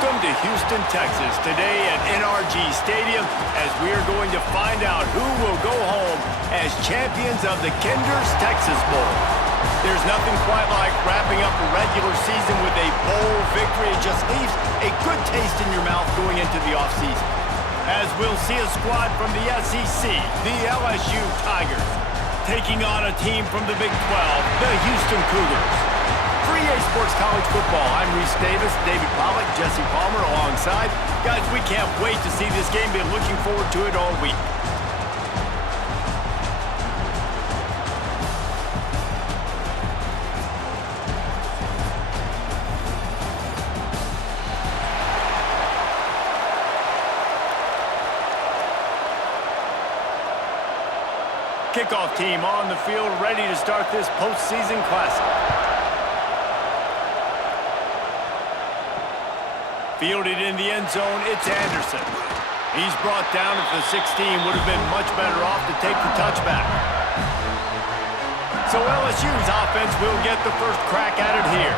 Welcome to Houston, Texas, today at NRG Stadium as we are going to find out who will go home as champions of the Cougars Texas Bowl. There's nothing quite like wrapping up a regular season with a bowl victory. It just leaves a good taste in your mouth going into the offseason. As we'll see a squad from the SEC, the LSU Tigers, taking on a team from the Big 12, the Houston Cougars. For EA Sports College Football, I'm Reese Davis, David Pollack, Jesse Palmer alongside. Guys, we can't wait to see this game. Been looking forward to it all week. Kickoff team on the field, ready to start this postseason classic. Fielded in the end zone, it's Anderson. He's brought down at the 16, would have been much better off to take the touchback. So LSU's offense will get the first crack at it here.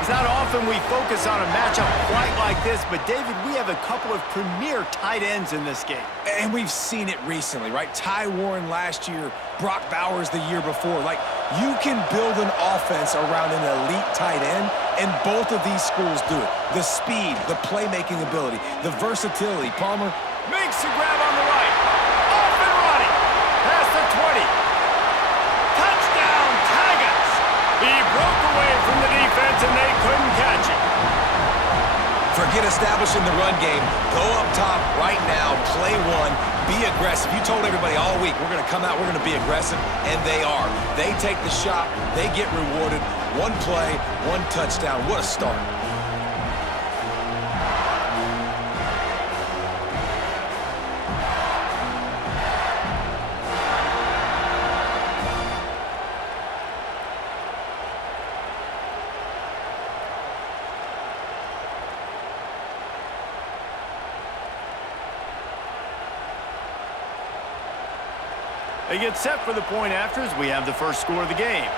It's not often we focus on a matchup quite like this, but David, we have a couple of premier tight ends in this game. And we've seen it recently, right? Ty Warren last year, Brock Bowers the year before. Like, you can build an offense around an elite tight end, and both of these schools do it. The speed, the playmaking ability, the versatility. Palmer makes the grab on the right. Off and running. Past the 20. Touchdown, Tigers. He broke away from the defense, and they couldn't catch him. Forget establishing the run game. Go up top right now, play one, be aggressive. You told everybody all week, we're going to come out, we're going to be aggressive, and they are. They take the shot, they get rewarded. One play, one touchdown. What a start. They get set for the point after as we have the first score of the game.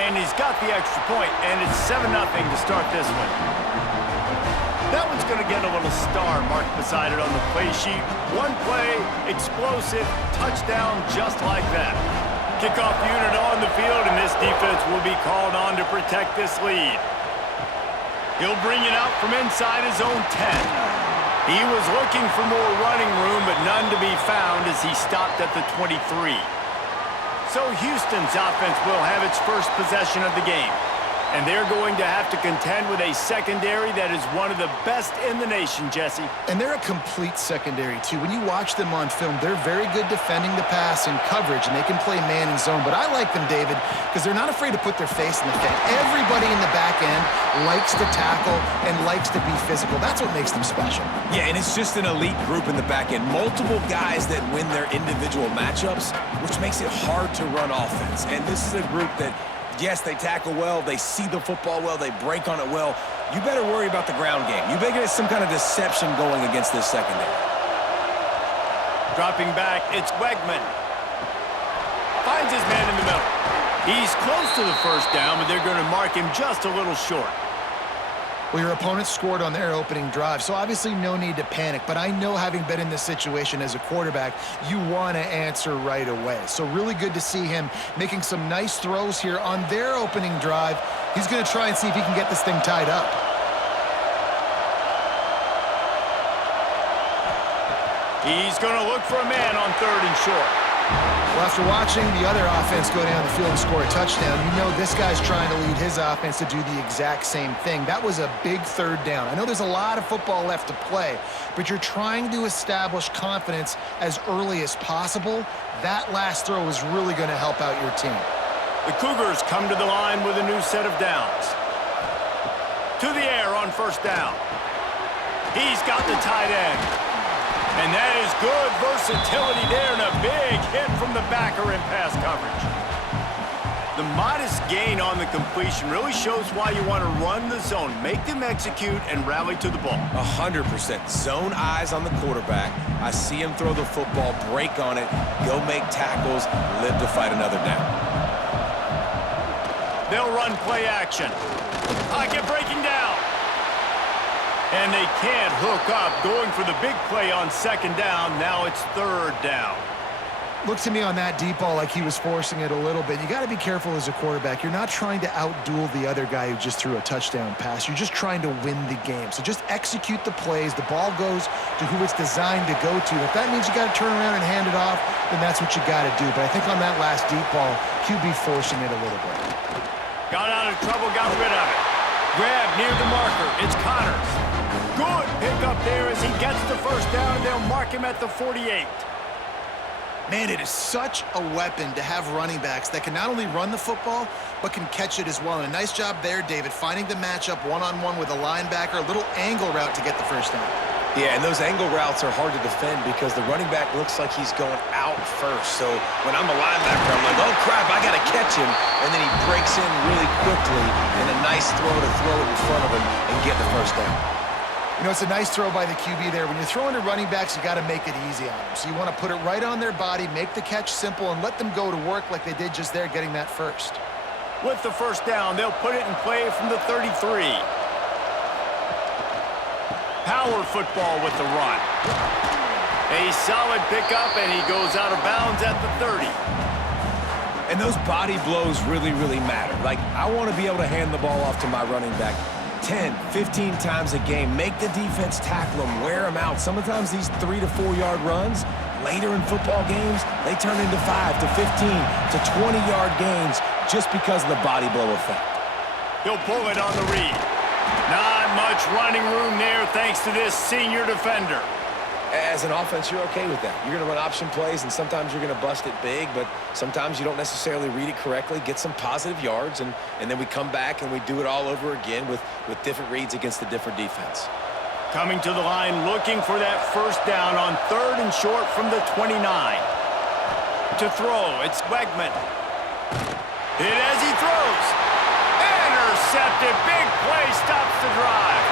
And he's got the extra point, and it's 7-0 to start this one. That one's going to get a little star marked beside it on the play sheet. One play, explosive, touchdown just like that. Kickoff unit on the field, and this defense will be called on to protect this lead. He'll bring it out from inside his own 10. He was looking for more running room, but none to be found as he stopped at the 23. So Houston's offense will have its first possession of the game. And they're going to have to contend with a secondary that is one of the best in the nation, Jesse. And they're a complete secondary, too. When you watch them on film, they're very good defending the pass and coverage, and they can play man and zone. But I like them, David, because they're not afraid to put their face in the thing. Everybody in the back end likes to tackle and likes to be physical. That's what makes them special. Yeah, and it's just an elite group in the back end. Multiple guys that win their individual matchups, which makes it hard to run offense. And this is a group that, yes, they tackle well, they see the football well, they break on it well. You better worry about the ground game. You better get some kind of deception going against this secondary. Dropping back, it's Wegman. Finds his man in the middle. He's close to the first down, but they're going to mark him just a little short. Well, your opponent scored on their opening drive, so obviously no need to panic. But I know, having been in this situation as a quarterback, you want to answer right away. So really good to see him making some nice throws here on their opening drive. He's going to try and see if he can get this thing tied up. He's going to look for a man on 3rd and short. Well, after watching the other offense go down the field and score a touchdown, you know this guy's trying to lead his offense to do the exact same thing. That was a big 3rd down. I know there's a lot of football left to play, but you're trying to establish confidence as early as possible. That last throw is really going to help out your team. The Cougars come to the line with a new set of downs. To the air on 1st down. He's got the tight end. And that is good versatility there, and a big hit from the backer in pass coverage. The modest gain on the completion really shows why you want to run the zone, make them execute, and rally to the ball. 100%. Zone eyes on the quarterback. I see him throw the football, break on it, go make tackles, live to fight another down. They'll run play action. Pocket breaking down. And they can't hook up. Going for the big play on second down. Now it's third down. Looks to me on that deep ball like he was forcing it a little bit. You got to be careful as a quarterback. You're not trying to outduel the other guy who just threw a touchdown pass. You're just trying to win the game. So just execute the plays. The ball goes to who it's designed to go to. If that means you got to turn around and hand it off, then that's what you got to do. But I think on that last deep ball, QB forcing it a little bit. Got out of trouble, got rid of it. Grab near the marker. It's Connors. Good pickup there as he gets the first down, and they'll mark him at the 48. Man, it is such a weapon to have running backs that can not only run the football, but can catch it as well. And a nice job there, David, finding the matchup one-on-one with a linebacker, a little angle route to get the first down. Yeah, and those angle routes are hard to defend because the running back looks like he's going out first. So when I'm a linebacker, I'm like, oh, crap, I got to catch him. And then he breaks in really quickly, and a nice throw to throw it in front of him and get the first down. You know, it's a nice throw by the QB there. When you're throwing to running backs, you got to make it easy on them. So you want to put it right on their body, make the catch simple, and let them go to work like they did just there, getting that first. With the first down, they'll put it in play from the 33. Power football with the run. A solid pickup, and he goes out of bounds at the 30. And those body blows really, really matter. Like, I want to be able to hand the ball off to my running back 10, 15 times a game. Make the defense tackle them, wear them out. Sometimes these 3 to 4 yard runs, later in football games, they turn into 5 to 15 to 20-yard gains just because of the body blow effect. He'll pull it on the read. Not much running room there thanks to this senior defender. As an offense, you're okay with that. You're going to run option plays, and sometimes you're going to bust it big, but sometimes you don't necessarily read it correctly, get some positive yards, and then we come back and we do it all over again with different reads against a different defense. Coming to the line, looking for that first down on third and short from the 29. To throw, it's Wegman. Hit as he throws. Intercepted. Big play stops the drive.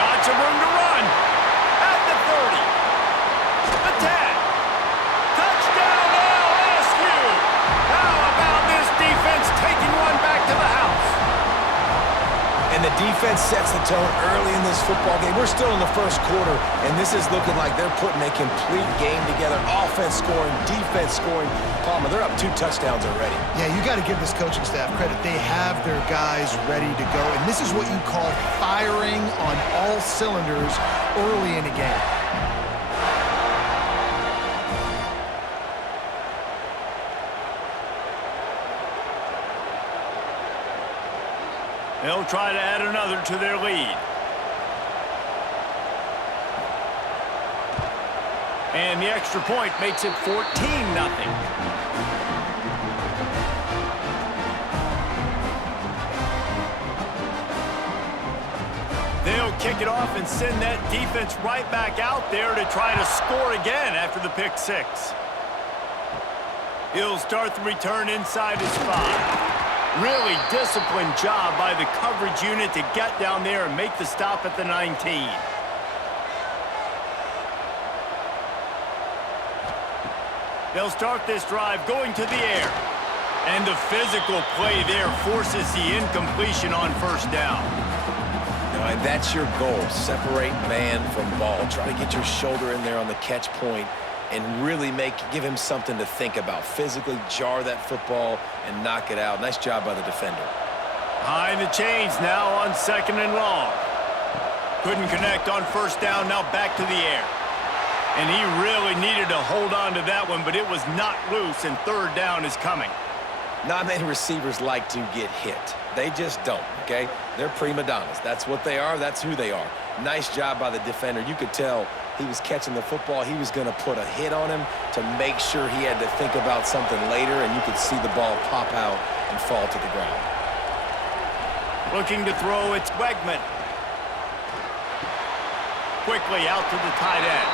Got some room to run. At the 30. The 10. Touchdown LSU. How about this defense taking one back to the house? And the defense sets the tone early in this football game. We're still in the first quarter, and this is looking like they're putting a complete game together. Offense scoring, defense scoring. Palmer, they're up 2 touchdowns already. Yeah, you got to give this coaching staff credit. They have their guys ready to go, and this is what you call firing on all cylinders early in a game. They'll try to add another to their lead. And the extra point makes it 14-0. They'll kick it off and send that defense right back out there to try to score again after the pick 6. He'll start the return inside his 5. Really disciplined job by the coverage unit to get down there and make the stop at the 19. They'll start this drive going to the air. And the physical play there forces the incompletion on first down. And that's your goal. Separate man from ball. Try to get your shoulder in there on the catch point and really give him something to think about. Physically jar that football and knock it out. Nice job by the defender. Behind the chains now on second and long. Couldn't connect on first down, now back to the air. And he really needed to hold on to that one, but it was not loose, and third down is coming. Not many receivers like to get hit. They just don't, okay? They're prima donnas. That's what they are. That's who they are. Nice job by the defender. You could tell he was catching the football. He was going to put a hit on him to make sure he had to think about something later, and you could see the ball pop out and fall to the ground. Looking to throw, it's Wegman. Quickly out to the tight end.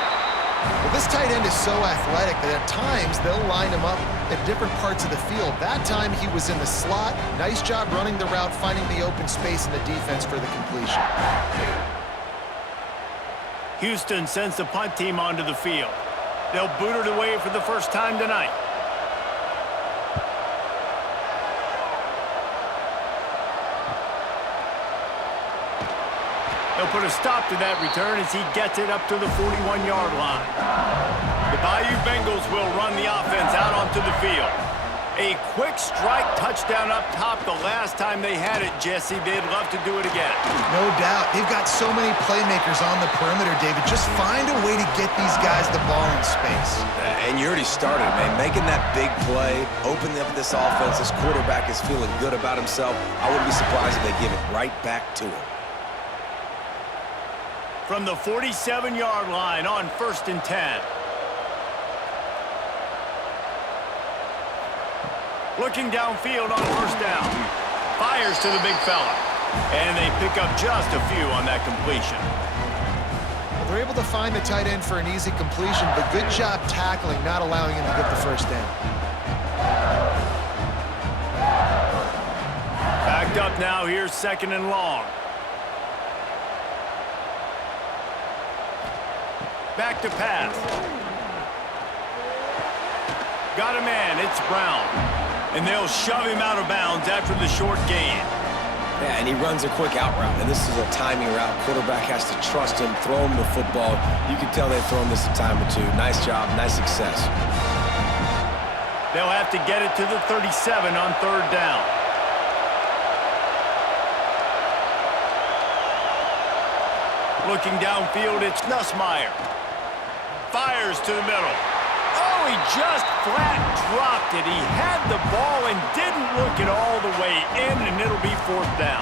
Well, this tight end is so athletic that at times they'll line him up at different parts of the field. That time he was in the slot. Nice job running the route, finding the open space in the defense for the completion. Houston sends the punt team onto the field. They'll boot it away for the first time tonight. He'll put a stop to that return as he gets it up to the 41-yard line. The Bayou Bengals will run the offense out onto the field. A quick strike touchdown up top the last time they had it, Jesse. They'd love to do it again. No doubt. They've got so many playmakers on the perimeter, David. Just find a way to get these guys the ball in space. And you already started, man. Making that big play, opening up this offense. This quarterback is feeling good about himself. I wouldn't be surprised if they give it right back to him. From the 47-yard line on 1st and 10. Looking downfield on 1st down. Fires to the big fella. And they pick up just a few on that completion. Well, they're able to find the tight end for an easy completion, but good job tackling, not allowing him to get the 1st down. Backed up now. Here's 2nd and long. Back to pass. Got a man. It's Brown. And they'll shove him out of bounds after the short gain. Yeah, and he runs a quick out route, and this is a timing route. Quarterback has to trust him, throw him the football. You can tell they've thrown this a time or two. Nice job, nice success. They'll have to get it to the 37 on 3rd down. Looking downfield, it's Nussmeier. Fires to the middle. Oh, he just flat dropped it. He had the ball and didn't look it all the way in, and it'll be 4th down.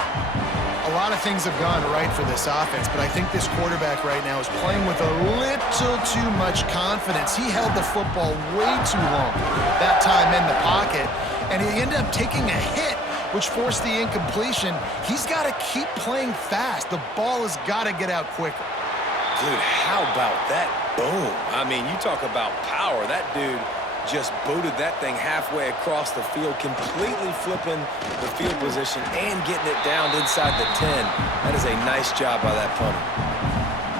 A lot of things have gone right for this offense, but I think this quarterback right now is playing with a little too much confidence. He held the football way too long that time in the pocket, and he ended up taking a hit, which forced the incompletion. He's got to keep playing fast. The ball has got to get out quicker. Dude, how about that boom? I mean, you talk about power. That dude just booted that thing halfway across the field, completely flipping the field position and getting it down inside the 10. That is a nice job by that punter.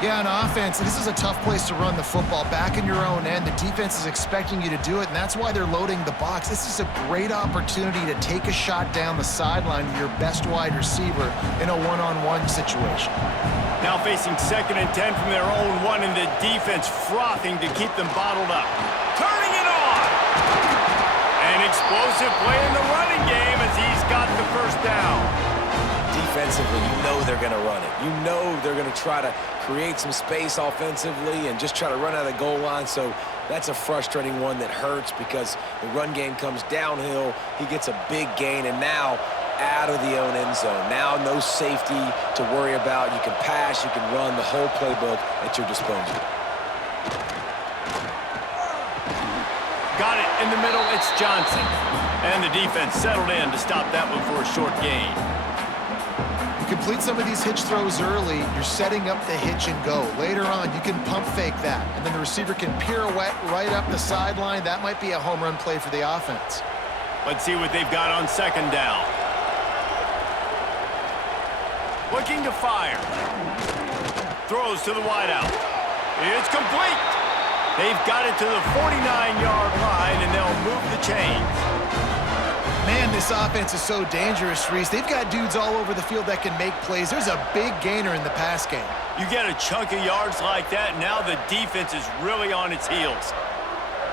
Yeah, on offense, this is a tough place to run the football. Back in your own end, the defense is expecting you to do it, and that's why they're loading the box. This is a great opportunity to take a shot down the sideline to your best wide receiver in a one-on-one situation. Now facing 2nd and 10 from their own 1, and the defense frothing to keep them bottled up. Turning it on! An explosive play in the running game as he's got the 1st down. Defensively, you know they're going to run it. You know they're going to try to create some space offensively and just try to run out of the goal line. So that's a frustrating one that hurts because the run game comes downhill. He gets a big gain, and now out of the own end zone. Now no safety to worry about. You can pass, you can run, the whole playbook at your disposal. Got it in the middle, it's Johnson. And the defense settled in to stop that one for a short gain. You complete some of these hitch throws early, you're setting up the hitch and go. Later on, you can pump fake that, and then the receiver can pirouette right up the sideline. That might be a home run play for the offense. Let's see what they've got on 2nd down. Looking to fire. Throws to the wideout. It's complete. They've got it to the 49-yard line, and they'll move the chains. Man, this offense is so dangerous, Reese. They've got dudes all over the field that can make plays. There's a big gainer in the pass game. You get a chunk of yards like that, now the defense is really on its heels.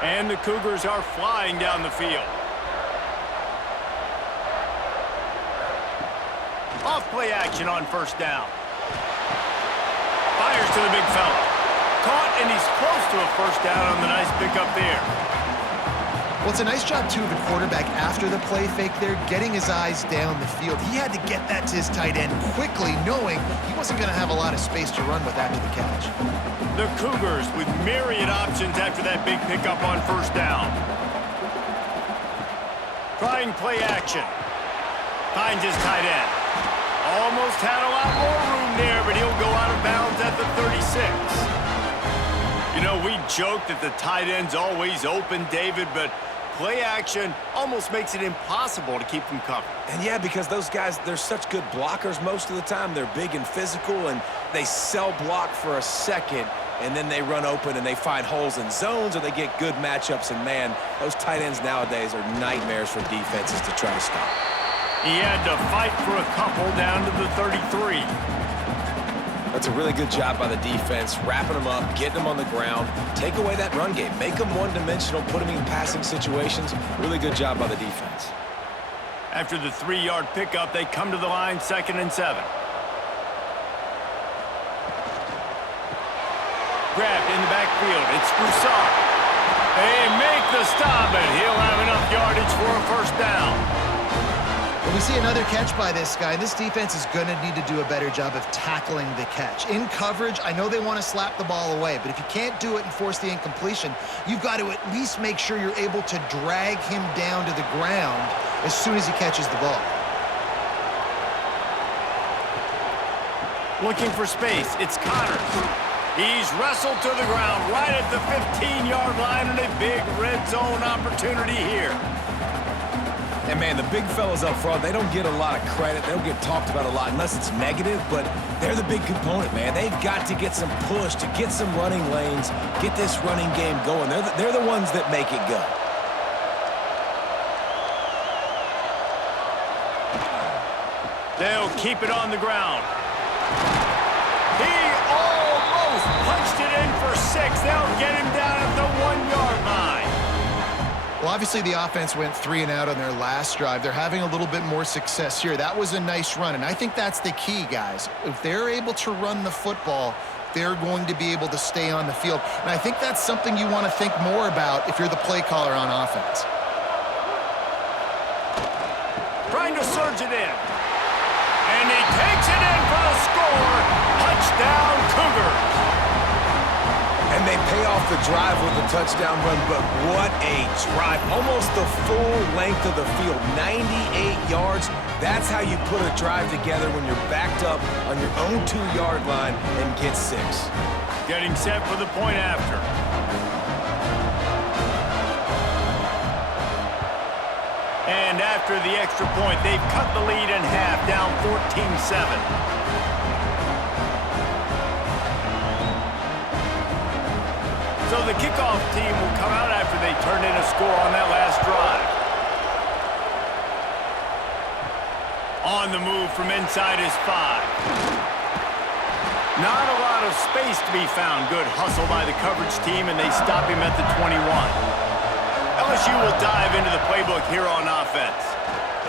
And the Cougars are flying down the field. Off play action on 1st down. Fires to the big fella. Caught, and he's close to a 1st down on the nice pickup there. Well, it's a nice job, too, of the quarterback after the play fake there, getting his eyes down the field. He had to get that to his tight end quickly, knowing he wasn't going to have a lot of space to run with after the catch. The Cougars with myriad options after that big pickup on 1st down. Trying play action. Finds his tight end. Almost had a lot more room there, but he'll go out of bounds at the 36. You know, we joke that the tight end's always open, David, but play action almost makes it impossible to keep them covered. And yeah, because those guys, they're such good blockers most of the time. They're big and physical, and they sell block for a second, and then they run open and they find holes in zones, or they get good matchups. And man, those tight ends nowadays are nightmares for defenses to try to stop. He had to fight for a couple down to the 33. That's a really good job by the defense, wrapping them up, getting them on the ground, take away that run game, make them one-dimensional, put them in passing situations. Really good job by the defense. After the 3-yard pickup, they come to the line, 2nd and 7. Grabbed in the backfield. It's Broussard. They make the stop, and he'll have enough yardage for a first down. Well, we see another catch by this guy. This defense is going to need to do a better job of tackling the catch. In coverage, I know they want to slap the ball away, but if you can't do it and force the incompletion, you've got to at least make sure you're able to drag him down to the ground as soon as he catches the ball. Looking for space. It's Connors. He's wrestled to the ground right at the 15-yard line, and a big red zone opportunity here. And, man, the big fellas up front, they don't get a lot of credit. They don't get talked about a lot unless it's negative, but they're the big component, man. They've got to get some push, to get some running lanes, get this running game going. They're the ones that make it go. They'll keep it on the ground. He almost punched it in for 6. They'll get him down at the 1-yard line. Well, obviously the offense went 3 and out on their last drive. They're having a little bit more success here. That was a nice run, and I think that's the key, guys. If they're able to run the football, they're going to be able to stay on the field. And I think that's something you want to think more about if you're the play caller on offense. Trying to surge it in. And he takes it in for the score. Touchdown, Cougars. And they pay off the drive with a touchdown run, but what a drive. Almost the full length of the field, 98 yards. That's how you put a drive together when you're backed up on your own 2-yard line and get 6. Getting set for the point after. And after the extra point, they've cut the lead in half, down 14-7. So the kickoff team will come out after they turn in a score on that last drive. On the move from inside his 5. Not a lot of space to be found. Good hustle by the coverage team, and they stop him at the 21. LSU will dive into the playbook here on offense.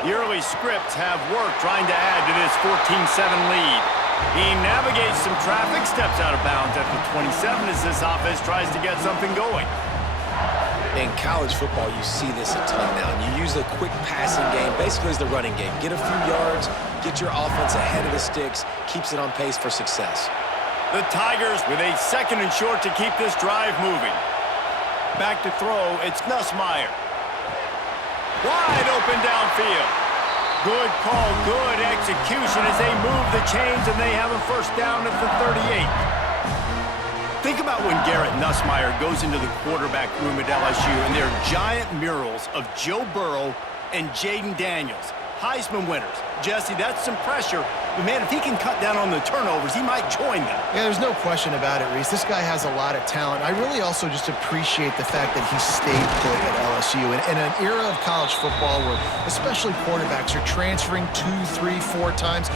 The early scripts have worked trying to add to this 14-7 lead. He navigates some traffic, steps out of bounds at the 27 as this offense tries to get something going. In college football, you see this a ton now. And you use the quick passing game, basically as the running game. Get a few yards, get your offense ahead of the sticks, keeps it on pace for success. The Tigers with a 2nd and short to keep this drive moving. Back to throw, it's Nussmeier. Wide open downfield. Good call, good execution as they move the chains, and they have a first down at the 38. Think about when Garrett Nussmeier goes into the quarterback room at LSU, and there are giant murals of Joe Burrow and Jaden Daniels, Heisman winners. Jesse, that's some pressure. But, man, if he can cut down on the turnovers, he might join them. Yeah, there's no question about it, Reese. This guy has a lot of talent. I really also just appreciate the fact that he stayed put at LSU. In an era of college football where especially quarterbacks are transferring 2, 3, 4 times,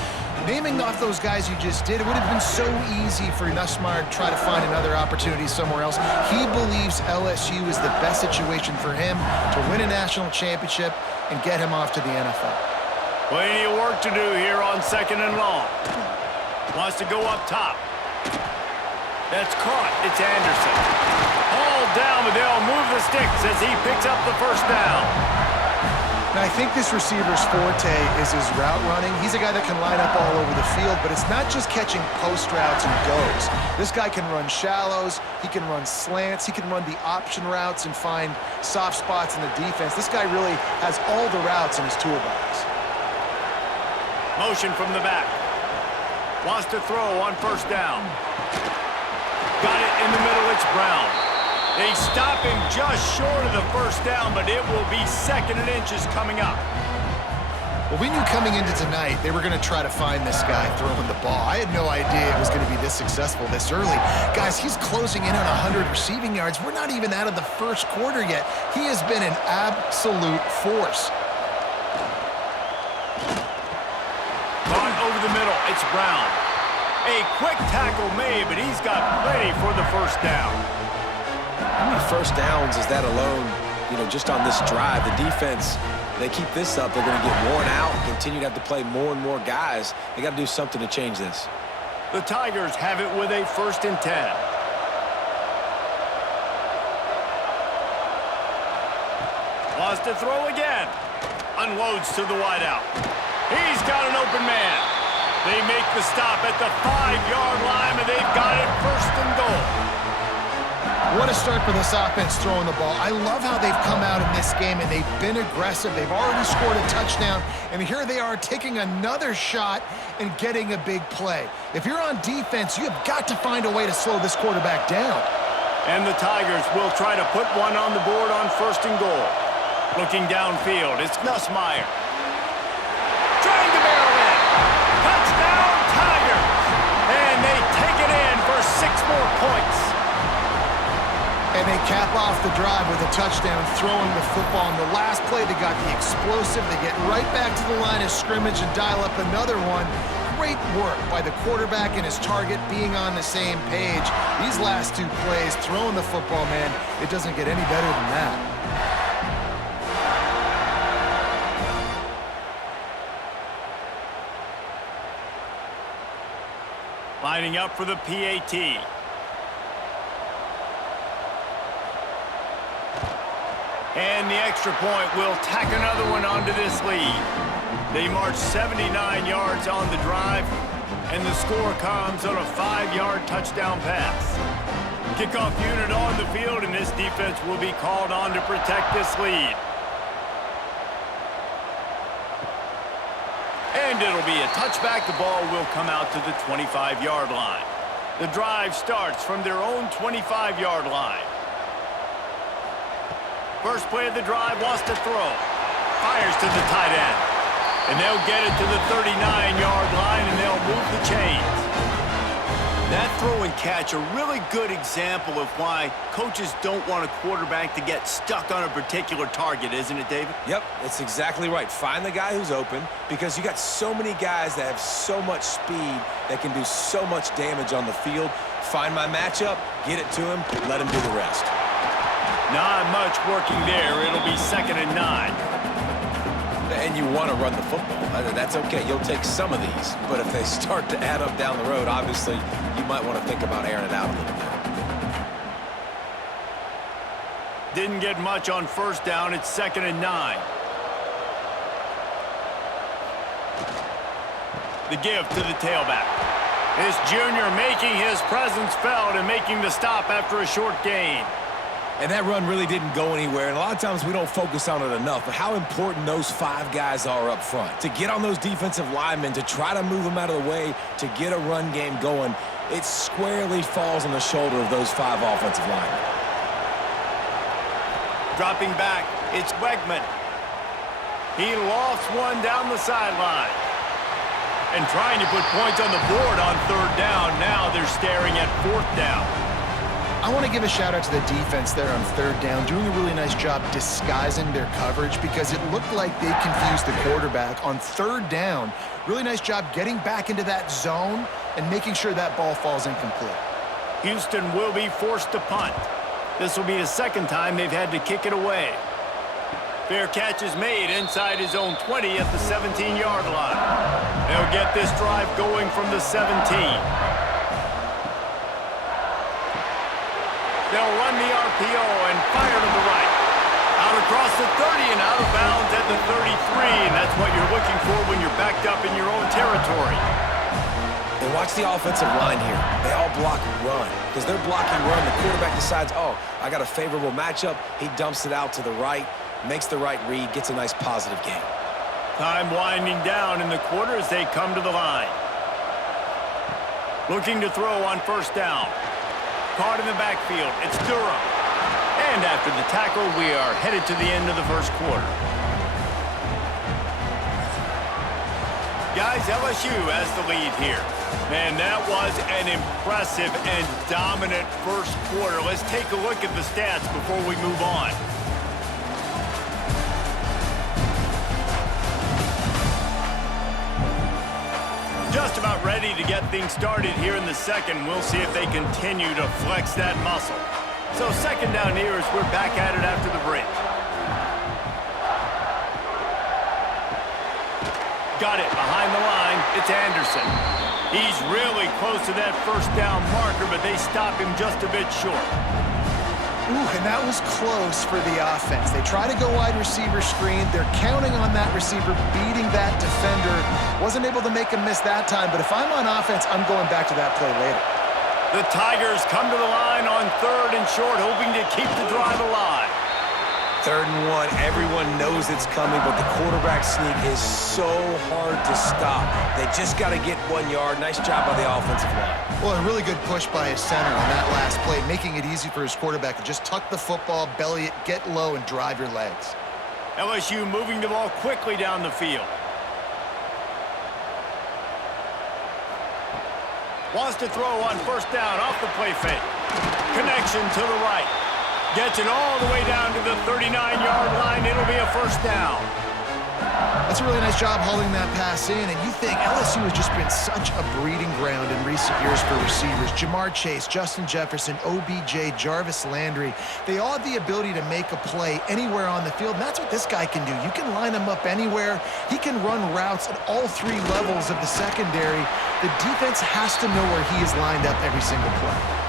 naming off those guys you just did, it would have been so easy for Nussmeier to try to find another opportunity somewhere else. He believes LSU is the best situation for him to win a national championship and get him off to the NFL. Plenty of work to do here on 2nd and long. Wants to go up top. That's caught. It's Anderson. Hauled down, but they'll move the sticks as he picks up the first down. Now, I think this receiver's forte is his route running. He's a guy that can line up all over the field, but it's not just catching post routes and goes. This guy can run shallows, he can run slants, he can run the option routes and find soft spots in the defense. This guy really has all the routes in his toolbox. Motion from the back. Wants to throw on first down. Got it in the middle, it's Brown. They stop him just short of the first down, but it will be 2nd and inches coming up. Well, we knew coming into tonight they were going to try to find this guy throwing the ball. I had no idea it was going to be this successful this early. Guys, he's closing in on 100 receiving yards. We're not even out of the first quarter yet. He has been an absolute force. Caught over the middle, it's Brown. A quick tackle made, but he's got plenty for the first down. How many first downs is that alone, just on this drive? The defense, they keep this up, they're going to get worn out, continue to have to play more and more guys. They got to do something to change this. The Tigers have it with a 1st and 10. Wants to throw again. Unloads to the wideout. He's got an open man. They make the stop at the 5-yard line, and they've got it 1st and goal. What a start for this offense throwing the ball. I love how they've come out in this game, and they've been aggressive. They've already scored a touchdown, and here they are taking another shot and getting a big play. If you're on defense, you have got to find a way to slow this quarterback down. And the Tigers will try to put one on the board on 1st and goal. Looking downfield, it's Nussmeier. Trying to barrel in. Touchdown, Tigers! And they take it in for 6 more points. And they cap off the drive with a touchdown, throwing the football. On the last play, they got the explosive. They get right back to the line of scrimmage and dial up another one. Great work by the quarterback and his target being on the same page. These last 2 plays, throwing the football, man, it doesn't get any better than that. Lining up for the PAT. And the extra point will tack another one onto this lead. They march 79 yards on the drive, and the score comes on a 5-yard touchdown pass. Kickoff unit on the field, and this defense will be called on to protect this lead. And it'll be a touchback. The ball will come out to the 25-yard line. The drive starts from their own 25-yard line. First play of the drive, wants to throw. Fires to the tight end. And they'll get it to the 39-yard line, and they'll move the chains. That throw and catch, a really good example of why coaches don't want a quarterback to get stuck on a particular target, isn't it, David? Yep, that's exactly right. Find the guy who's open, because you got so many guys that have so much speed that can do so much damage on the field. Find my matchup, get it to him, let him do the rest. Not much working there. It'll be 2nd and 9. And you want to run the football. That's okay. You'll take some of these. But if they start to add up down the road, obviously, you might want to think about airing it out a little bit. Didn't get much on 1st down. It's 2nd and 9. The give to the tailback. This junior making his presence felt and making the stop after a short gain. And that run really didn't go anywhere, and a lot of times we don't focus on it enough, but how important those 5 guys are up front. To get on those defensive linemen, to try to move them out of the way, to get a run game going, it squarely falls on the shoulder of those 5 offensive linemen. Dropping back, it's Wegman. He lofts one down the sideline. And trying to put points on the board on 3rd down. Now they're staring at 4th down. I want to give a shout out to the defense there on 3rd down, doing a really nice job disguising their coverage because it looked like they confused the quarterback on 3rd down. Really nice job getting back into that zone and making sure that ball falls incomplete. Houston will be forced to punt. This will be the 2nd time they've had to kick it away. Fair catch is made inside his own 20 at the 17-yard line. They'll get this drive going from the 17. They'll run the RPO and fire to the right. Out across the 30 and out of bounds at the 33. And that's what you're looking for when you're backed up in your own territory. And watch the offensive line here. They all block run. Because they're blocking run, the quarterback decides, oh, I got a favorable matchup. He dumps it out to the right, makes the right read, gets a nice positive gain. Time winding down in the quarter as they come to the line. Looking to throw on 1st down. Caught in the backfield. It's Durham. And after the tackle, we are headed to the end of the 1st quarter. Guys, LSU has the lead here. Man, that was an impressive and dominant 1st quarter. Let's take a look at the stats before we move on. just about ready to get things started here in the second. We'll see if they continue to flex that muscle. So second down here as we're back at it after the break. Got it behind the line. It's Anderson. He's really close to that first down marker, but they stop him just a bit short. Ooh, and that was close for the offense. They try to go wide receiver screen. They're counting on that receiver beating that defender. Wasn't able to make him miss that time, but if I'm on offense, I'm going back to that play later. The Tigers come to the line on 3rd and short, hoping to keep the drive alive. 3rd and 1, everyone knows it's coming, but the quarterback sneak is so hard to stop. They just got to get 1 yard. Nice job by the offensive line. Well, a really good push by his center on that last play, making it easy for his quarterback to just tuck the football, belly it, get low, and drive your legs. LSU moving the ball quickly down the field. Wants to throw on 1st down off the play fake. Connection to the right. Gets it all the way down to the 39-yard line. It'll be a 1st down. That's a really nice job holding that pass in, and you think LSU has just been such a breeding ground in recent years for receivers. Jamar Chase, Justin Jefferson, OBJ, Jarvis Landry, they all have the ability to make a play anywhere on the field, and that's what this guy can do. You can line him up anywhere. He can run routes at all 3 levels of the secondary. The defense has to know where he is lined up every single play.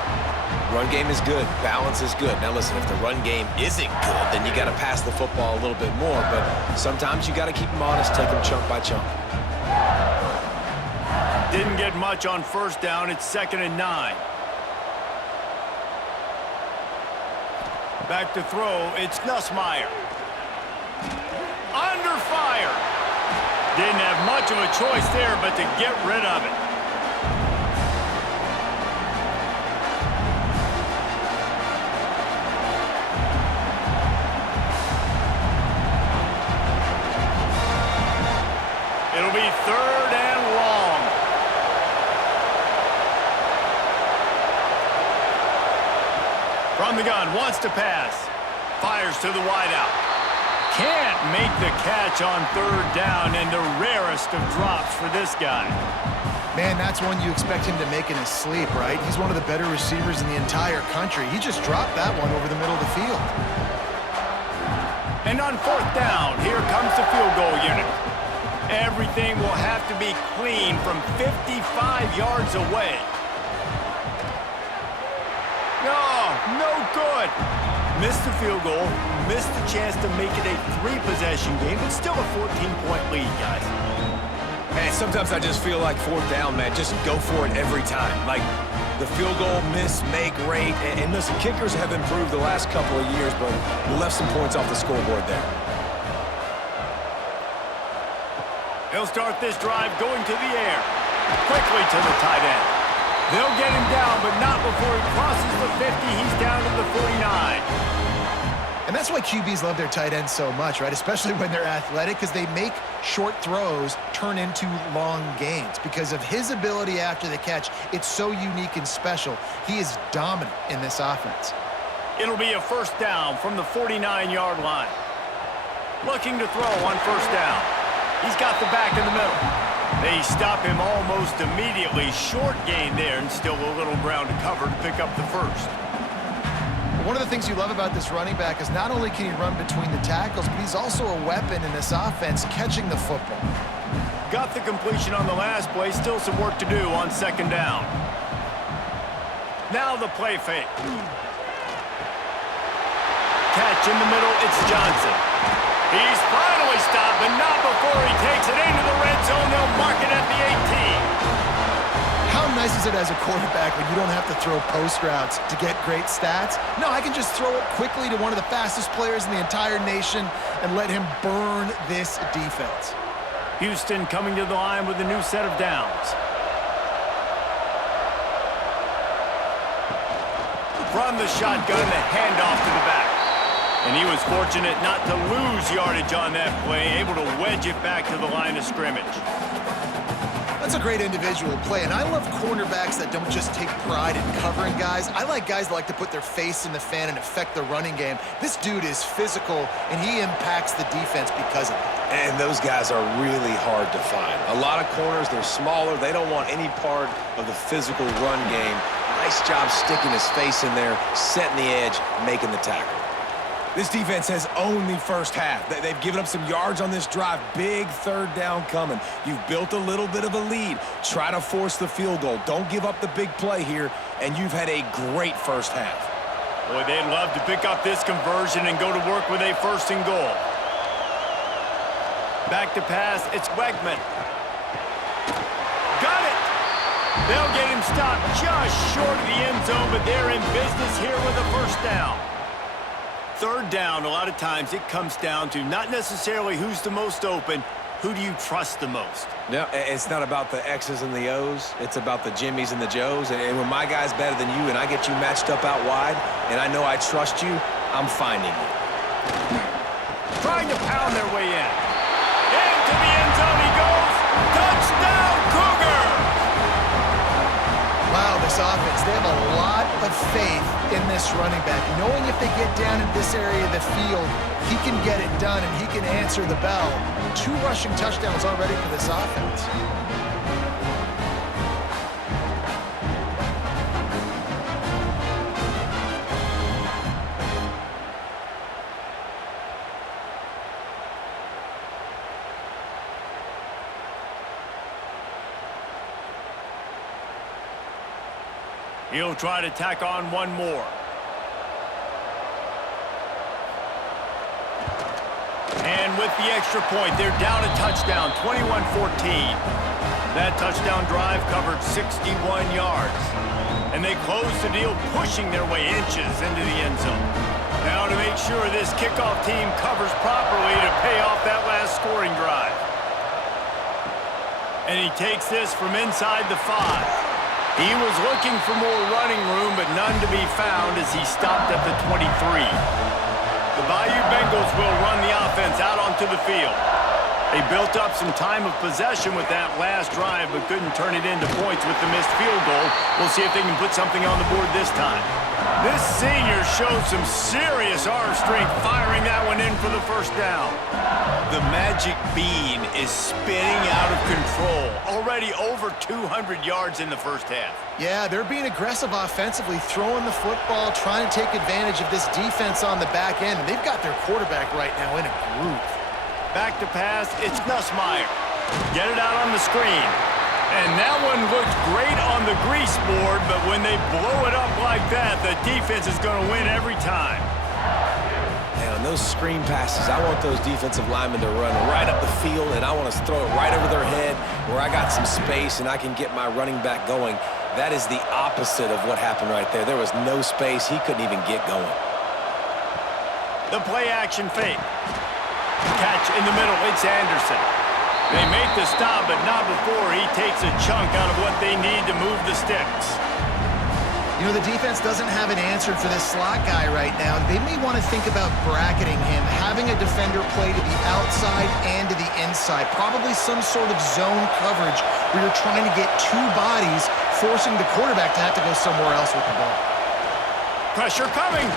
Run game is good. Balance is good. Now, listen, if the run game isn't good, then you got to pass the football a little bit more. But sometimes you got to keep them honest, take them chunk by chunk. Didn't get much on 1st down. It's 2nd and 9. Back to throw. It's Nussmeier. Under fire. Didn't have much of a choice there, but to get rid of it. It'll be 3rd and long. From the gun, wants to pass. Fires to the wideout. Can't make the catch on 3rd down, and the rarest of drops for this guy. Man, that's one you expect him to make in his sleep, right? He's one of the better receivers in the entire country. He just dropped that one over the middle of the field. And on 4th down, here comes the field goal unit. Everything will have to be clean from 55 yards away. No good. Missed the field goal, missed the chance to make it a 3-possession game, but still a 14-point lead, guys. Man, sometimes I just feel like 4th down, man. Just go for it every time. Like the field goal, miss, make, rate. And listen, kickers have improved the last couple of years, but you left some points off the scoreboard there. He'll start this drive going to the air. Quickly to the tight end. They'll get him down, but not before he crosses the 50. He's down to the 49. And that's why QBs love their tight ends so much, right? Especially when they're athletic, because they make short throws turn into long gains. Because of his ability after the catch, it's so unique and special. He is dominant in this offense. It'll be a 1st down from the 49-yard line. Looking to throw on 1st down. He's got the back in the middle. They stop him almost immediately. Short gain there, and still a little ground to cover to pick up the 1st. One of the things you love about this running back is not only can he run between the tackles, but he's also a weapon in this offense catching the football. Got the completion on the last play. Still some work to do on 2nd down. Now the play fake. Catch in the middle. It's Johnson. He's finally stopped, but not before he takes it into the red zone. They'll mark it at the 18. How nice is it as a quarterback when you don't have to throw post routes to get great stats? No, I can just throw it quickly to one of the fastest players in the entire nation and let him burn this defense. Houston coming to the line with a new set of downs. From the shotgun, the handoff to the back. And he was fortunate not to lose yardage on that play, able to wedge it back to the line of scrimmage. That's a great individual play, and I love cornerbacks that don't just take pride in covering guys. I like guys that like to put their face in the fan and affect the running game. This dude is physical, and he impacts the defense because of it. And those guys are really hard to find. A lot of corners, they're smaller. They don't want any part of the physical run game. Nice job sticking his face in there, setting the edge, making the tackle. This defense has owned the first half. They've given up some yards on this drive. Big third down coming. You've built a little bit of a lead. Try to force the field goal. Don't give up the big play here, and you've had a great first half. Boy, they'd love to pick up this conversion and go to work with a first and goal. Back to pass, it's Wegman. Got it! They'll get him stopped just short of the end zone, but they're in business here with a first down. Third down, a lot of times it comes down to not necessarily who's the most open, who do you trust the most? No, it's not about the X's and the O's. It's about the Jimmys and the Joes. And when my guy's better than you and I get you matched up out wide and I know I trust you, I'm finding you. Trying to pound their way in. Into the end zone he goes. Touchdown, Cougars! Wow, this offense, they have a lot of faith in this running back. Knowing if they get down in this area of the field, he can get it done and he can answer the bell. 2 rushing touchdowns already for this offense. He'll try to tack on one more. And with the extra point, they're down a touchdown, 21-14. That touchdown drive covered 61 yards. And they close the deal, pushing their way inches into the end zone. Now to make sure this kickoff team covers properly to pay off that last scoring drive. And he takes this from inside the 5. He was looking for more running room, but none to be found as he stopped at the 23. The Bayou Bengals will run the offense out onto the field. They built up some time of possession with that last drive, but couldn't turn it into points with the missed field goal. We'll see if they can put something on the board this time. This senior showed some serious arm strength firing that one in for the first down. The magic bean is spinning out of control. Already over 200 yards in the first half. Yeah, they're being aggressive offensively, throwing the football, trying to take advantage of this defense on the back end. And they've got their quarterback right now in a groove. Back to pass, it's Nussmeier. Get it out on the screen. And that one looked great on the grease board, but when they blow it up like that, the defense is going to win every time. And on those screen passes, I want those defensive linemen to run right up the field, and I want to throw it right over their head where I got some space and I can get my running back going. That is the opposite of what happened right there. There was no space. He couldn't even get going. The play-action fake. Catch in the middle, it's Anderson. They make the stop, but not before he takes a chunk out of what they need to move the sticks. You know, the defense doesn't have an answer for this slot guy right now. They may want to think about bracketing him, having a defender play to the outside and to the inside. Probably some sort of zone coverage where you're trying to get 2 bodies, forcing the quarterback to have to go somewhere else with the ball. Pressure coming.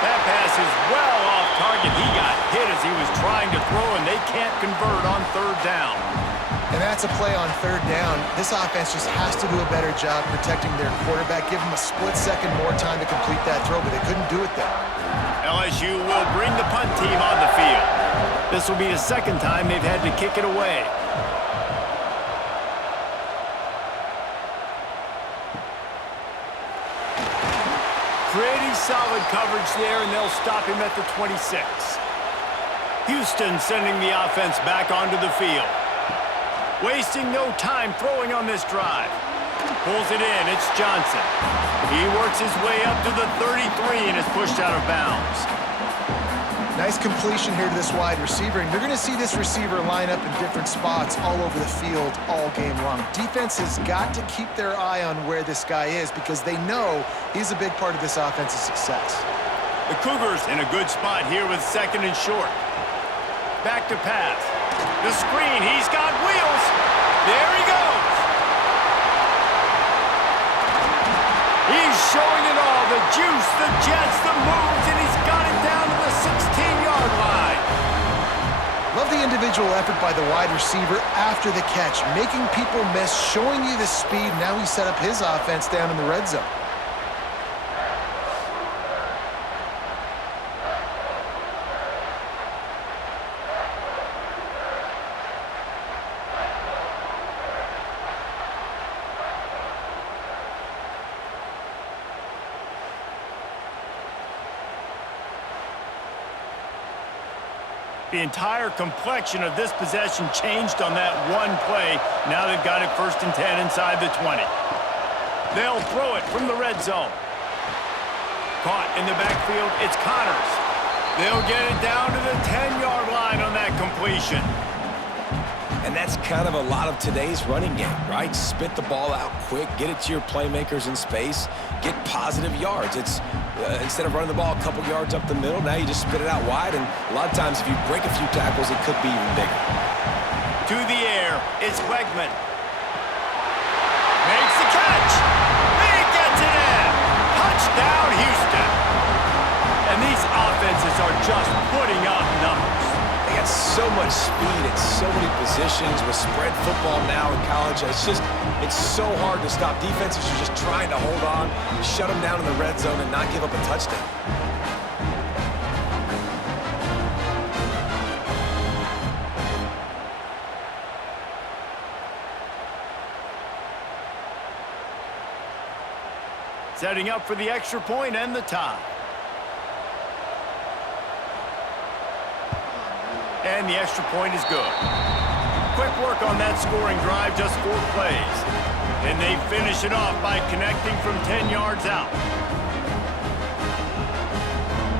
That pass is well off target. He got hit as he was trying to throw, and they can't convert on third down. And that's a play on third down. This offense just has to do a better job protecting their quarterback. Give him a split second more time to complete that throw, but they couldn't do it there. LSU will bring the punt team on the field. This will be the second time they've had to kick it away. Pretty solid coverage there, and they'll stop him at the 26. Houston sending the offense back onto the field. Wasting no time throwing on this drive. Pulls it in, it's Johnson. He works his way up to the 33 and is pushed out of bounds. Nice completion here to this wide receiver, and you're going to see this receiver line up in different spots all over the field all game long. Defense has got to keep their eye on where this guy is because they know he's a big part of this offense's success. The Cougars in a good spot here with second and short. Back to pass. The screen, he's got wheels. There he goes. individual effort by the wide receiver after the catch, making people miss, showing you the speed. Now he set up his offense down in the red zone. The entire complexion of this possession changed on that one play. Now they've got it 1st and 10 inside the 20. They'll throw it from the red zone. Caught in the backfield, it's Cougars. They'll get it down to the 10-yard line on that completion. And that's kind of a lot of today's running game, right? Spit the ball out quick, get it to your playmakers in space, get positive yards. It's instead of running the ball a couple yards up the middle, now you just spit it out wide, and a lot of times if you break a few tackles, it could be even bigger. To the air, it's Wegman. Makes the catch. He gets it in. Touchdown, Houston. And these offenses are just putting up numbers. They got so much speed at so many positions with spread football now in college. It's so hard to stop. Defenses are just trying to hold on, shut them down in the red zone, and not give up a touchdown. Setting up for the extra point and the tie. And the extra point is good. Quick work on that scoring drive, just 4 plays. And they finish it off by connecting from 10 yards out.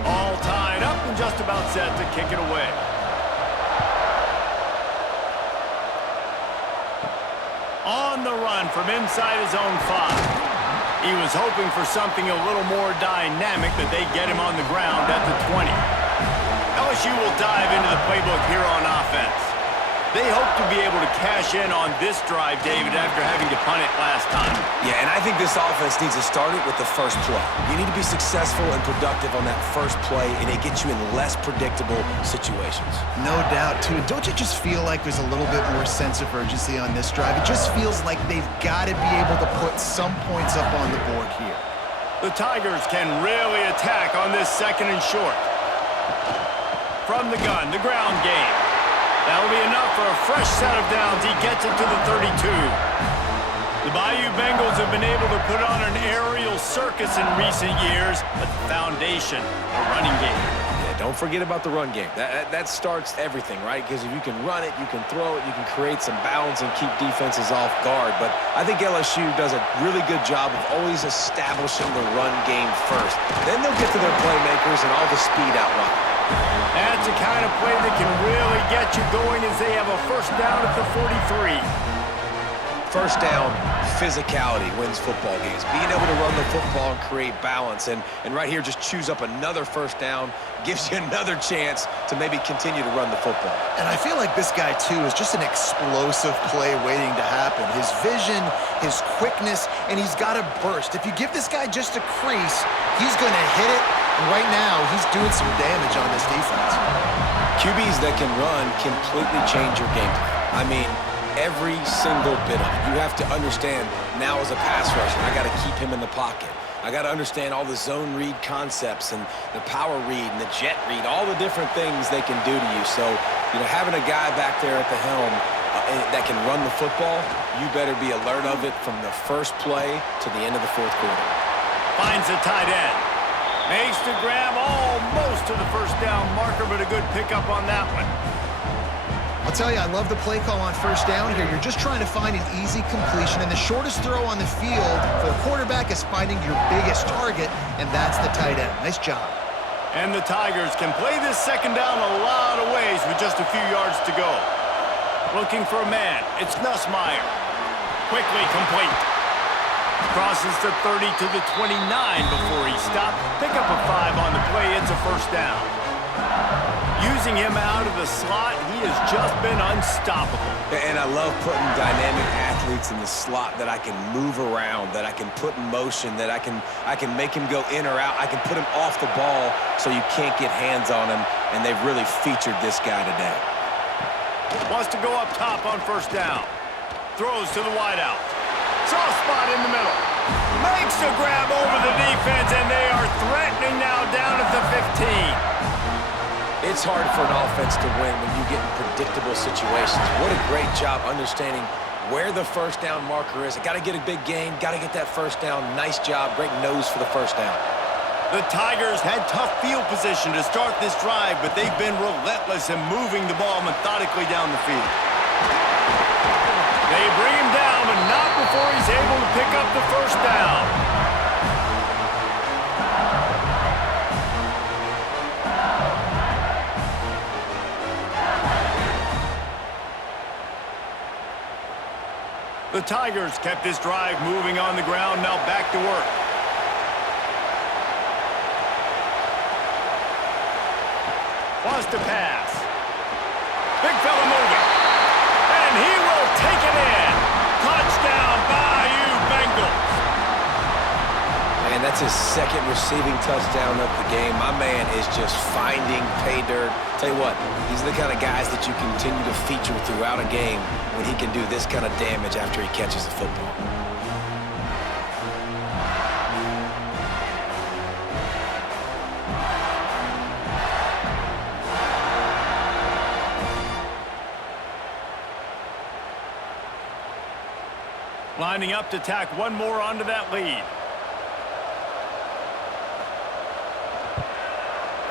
All tied up and just about set to kick it away. On the run from inside his own 5. He was hoping for something a little more dynamic, that they get him on the ground at the 20. LSU will dive into the playbook here on offense. They hope to be able to cash in on this drive, David, after having to punt it last time. Yeah, and I think this offense needs to start it with the first play. You need to be successful and productive on that first play, and it gets you in less predictable situations. No doubt, too. Don't you just feel like there's a little bit more sense of urgency on this drive? It just feels like they've got to be able to put some points up on the board here. The Tigers can really attack on this 2nd and short. From the gun, the ground game. That'll be enough for a fresh set of downs. He gets it to the 32. The Bayou Bengals have been able to put on an aerial circus in recent years, but the foundation, the running game. Yeah, don't forget about the run game. That starts everything, right? Because if you can run it, you can throw it, you can create some balance and keep defenses off guard. But I think LSU does a really good job of always establishing the run game first. Then they'll get to their playmakers and all the speed out wide. That's the kind of play that can really get you going as they have a 1st down at the 43. 1st down, physicality wins football games. Being able to run the football and create balance. And right here, just choose up another 1st down, gives you another chance to maybe continue to run the football. And I feel like this guy, too, is just an explosive play waiting to happen. His vision, his quickness, and he's got a burst. If you give this guy just a crease, he's going to hit it. And right now, he's doing some damage on this defense. QBs that can run completely change your game plan. I mean, every single bit of it. You have to understand, now as a pass rusher, I got to keep him in the pocket. I got to understand all the zone read concepts and the power read and the jet read, all the different things they can do to you. So, having a guy back there at the helm that can run the football, you better be alert of it from the first play to the end of the 4th quarter. Finds the tight end. Makes the grab almost to the 1st down marker, but a good pickup on that one. I'll tell you, I love the play call on 1st down here. You're just trying to find an easy completion, and the shortest throw on the field for the quarterback is finding your biggest target, and that's the tight end. Nice job. And the Tigers can play this 2nd down a lot of ways with just a few yards to go. Looking for a man. It's Nussmeier. Quickly complete. Crosses the 30 to the 29 before he stopped. Pick up a 5 on the play. It's a 1st down. Using him out of the slot, he has just been unstoppable. And I love putting dynamic athletes in the slot that I can move around, that I can put in motion, that I can make him go in or out. I can put him off the ball so you can't get hands on him, and they've really featured this guy today. Wants to go up top on first down. Throws to the wideout. Soft spot in the middle. Makes a grab over the defense, and they are threatening now down at the 15. It's hard for an offense to win when you get in predictable situations. What a great job understanding where the first down marker is. Got to get a big gain, got to get that first down. Nice job, great nose for the first down. The Tigers had tough field position to start this drive, but they've been relentless in moving the ball methodically down the field. They bring him down, but not before he's able to pick up the first down. The Tigers kept this drive moving on the ground, now back to work. Wants to pass. Big fella moving. And he will take it in. Touchdown, Bayou Bengals. Man, that's his second receiving touchdown of the game. My man is just finding pay dirt. Tell you what, these are the kind of guys that you continue to feature throughout a game when he can do this kind of damage after he catches the football. Lining up to tack one more onto that lead.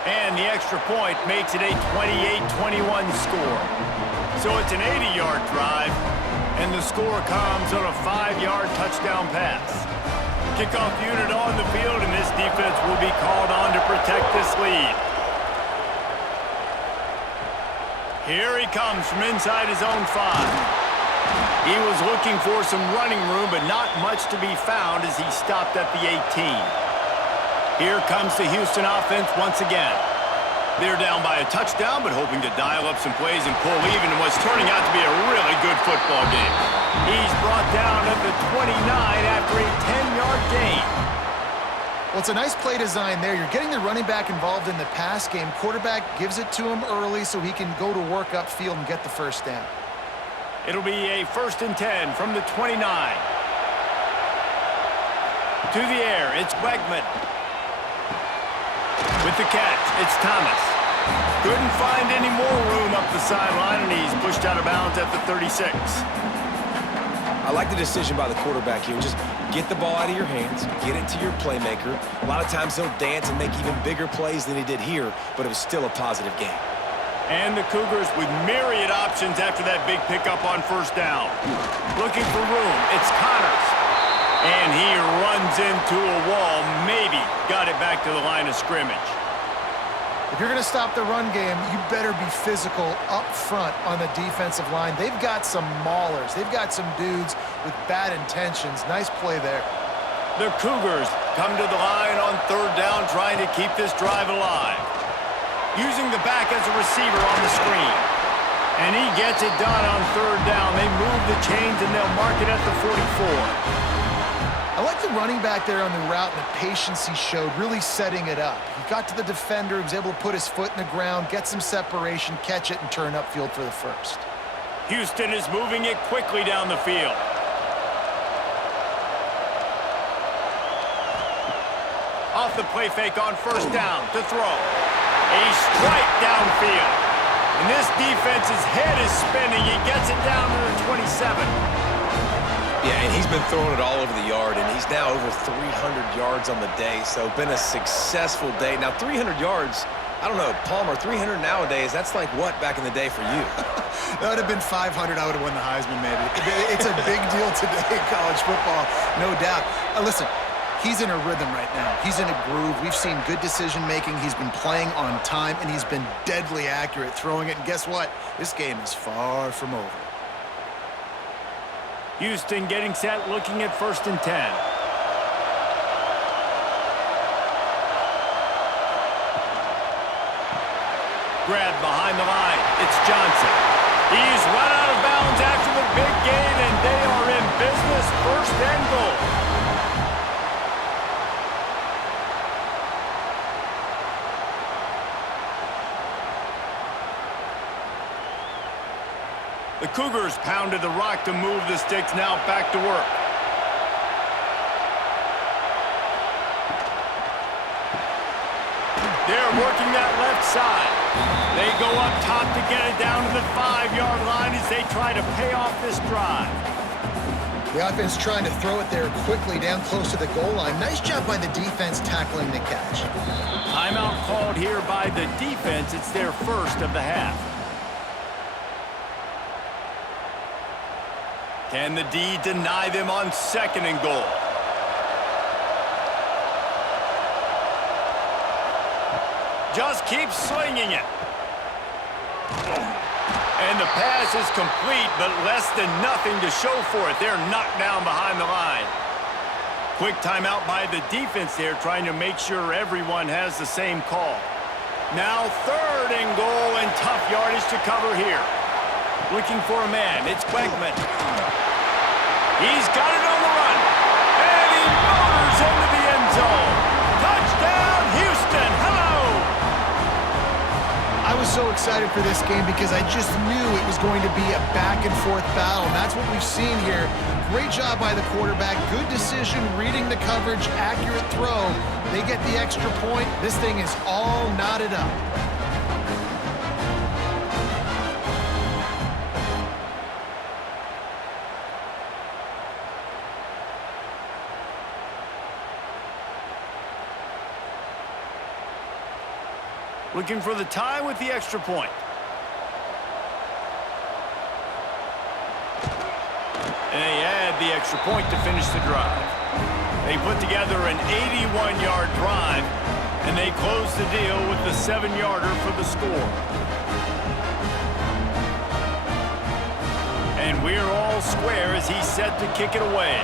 And the extra point makes it a 28-21 score. So it's an 80-yard drive, and the score comes on a 5-yard touchdown pass. Kickoff unit on the field, and this defense will be called on to protect this lead. Here he comes from inside his own 5. He was looking for some running room, but not much to be found as he stopped at the 18. Here comes the Houston offense once again. They're down by a touchdown, but hoping to dial up some plays and pull even in what's turning out to be a really good football game. He's brought down at the 29 after a 10-yard gain. Well, it's a nice play design there. You're getting the running back involved in the pass game. Quarterback gives it to him early so he can go to work upfield and get the first down. It'll be a 1st and 10 from the 29. To the air, it's Wegman. With the catch, it's Thomas. Couldn't find any more room up the sideline, and he's pushed out of bounds at the 36. I like the decision by the quarterback here. Just get the ball out of your hands, get it to your playmaker. A lot of times he'll dance and make even bigger plays than he did here, but it was still a positive game. And the Cougars with myriad options after that big pickup on first down. Looking for room, it's Connors. And he runs into a wall, maybe got it back to the line of scrimmage. If you're going to stop the run game, you better be physical up front on the defensive line. They've got some maulers. They've got some dudes with bad intentions. Nice play there. The Cougars come to the line on third down, trying to keep this drive alive. Using the back as a receiver on the screen. And he gets it done on third down. They move the chains, and they'll mark it at the 44. I like the running back there on the route and the patience he showed, really setting it up. He got to the defender, he was able to put his foot in the ground, get some separation, catch it, and turn upfield for the first. Houston is moving it quickly down the field. Off the play fake on first down to throw. A strike downfield. And this defense's head is spinning. He gets it down to the 27. Yeah, and he's been throwing it all over the yard, and he's now over 300 yards on the day, so been a successful day. Now, 300 yards, I don't know, Palmer, 300 nowadays, that's like what back in the day for you? That would have been 500. I would have won the Heisman, maybe. It's a big deal today in college football, no doubt. Listen, he's in a rhythm right now. He's in a groove. We've seen good decision-making. He's been playing on time, and he's been deadly accurate throwing it. And guess what? This game is far from over. Houston getting set, looking at 1st and 10. Grab behind the line. It's Johnson. He's run out of bounds after the big gain, and they are in business. 1st and goal. The Cougars pounded the rock to move the sticks, now back to work. They're working that left side. They go up top to get it down to the 5-yard line as they try to pay off this drive. The offense trying to throw it there quickly down close to the goal line. Nice job by the defense tackling the catch. Timeout called here by the defense. It's their first of the half. Can the D deny them on 2nd and goal? Just keep slinging it. And the pass is complete, but less than nothing to show for it. They're knocked down behind the line. Quick timeout by the defense there, trying to make sure everyone has the same call. Now 3rd and goal, and tough yardage to cover here. Looking for a man. It's Quackman. He's got it on the run. And he motors into the end zone. Touchdown, Houston. Hello. I was so excited for this game because I just knew it was going to be a back-and-forth battle, and that's what we've seen here. Great job by the quarterback. Good decision, reading the coverage, accurate throw. They get the extra point. This thing is all knotted up. Looking for the tie with the extra point. And they add the extra point to finish the drive. They put together an 81-yard drive, and they close the deal with the 7-yarder for the score. And we're all square as he's set to kick it away.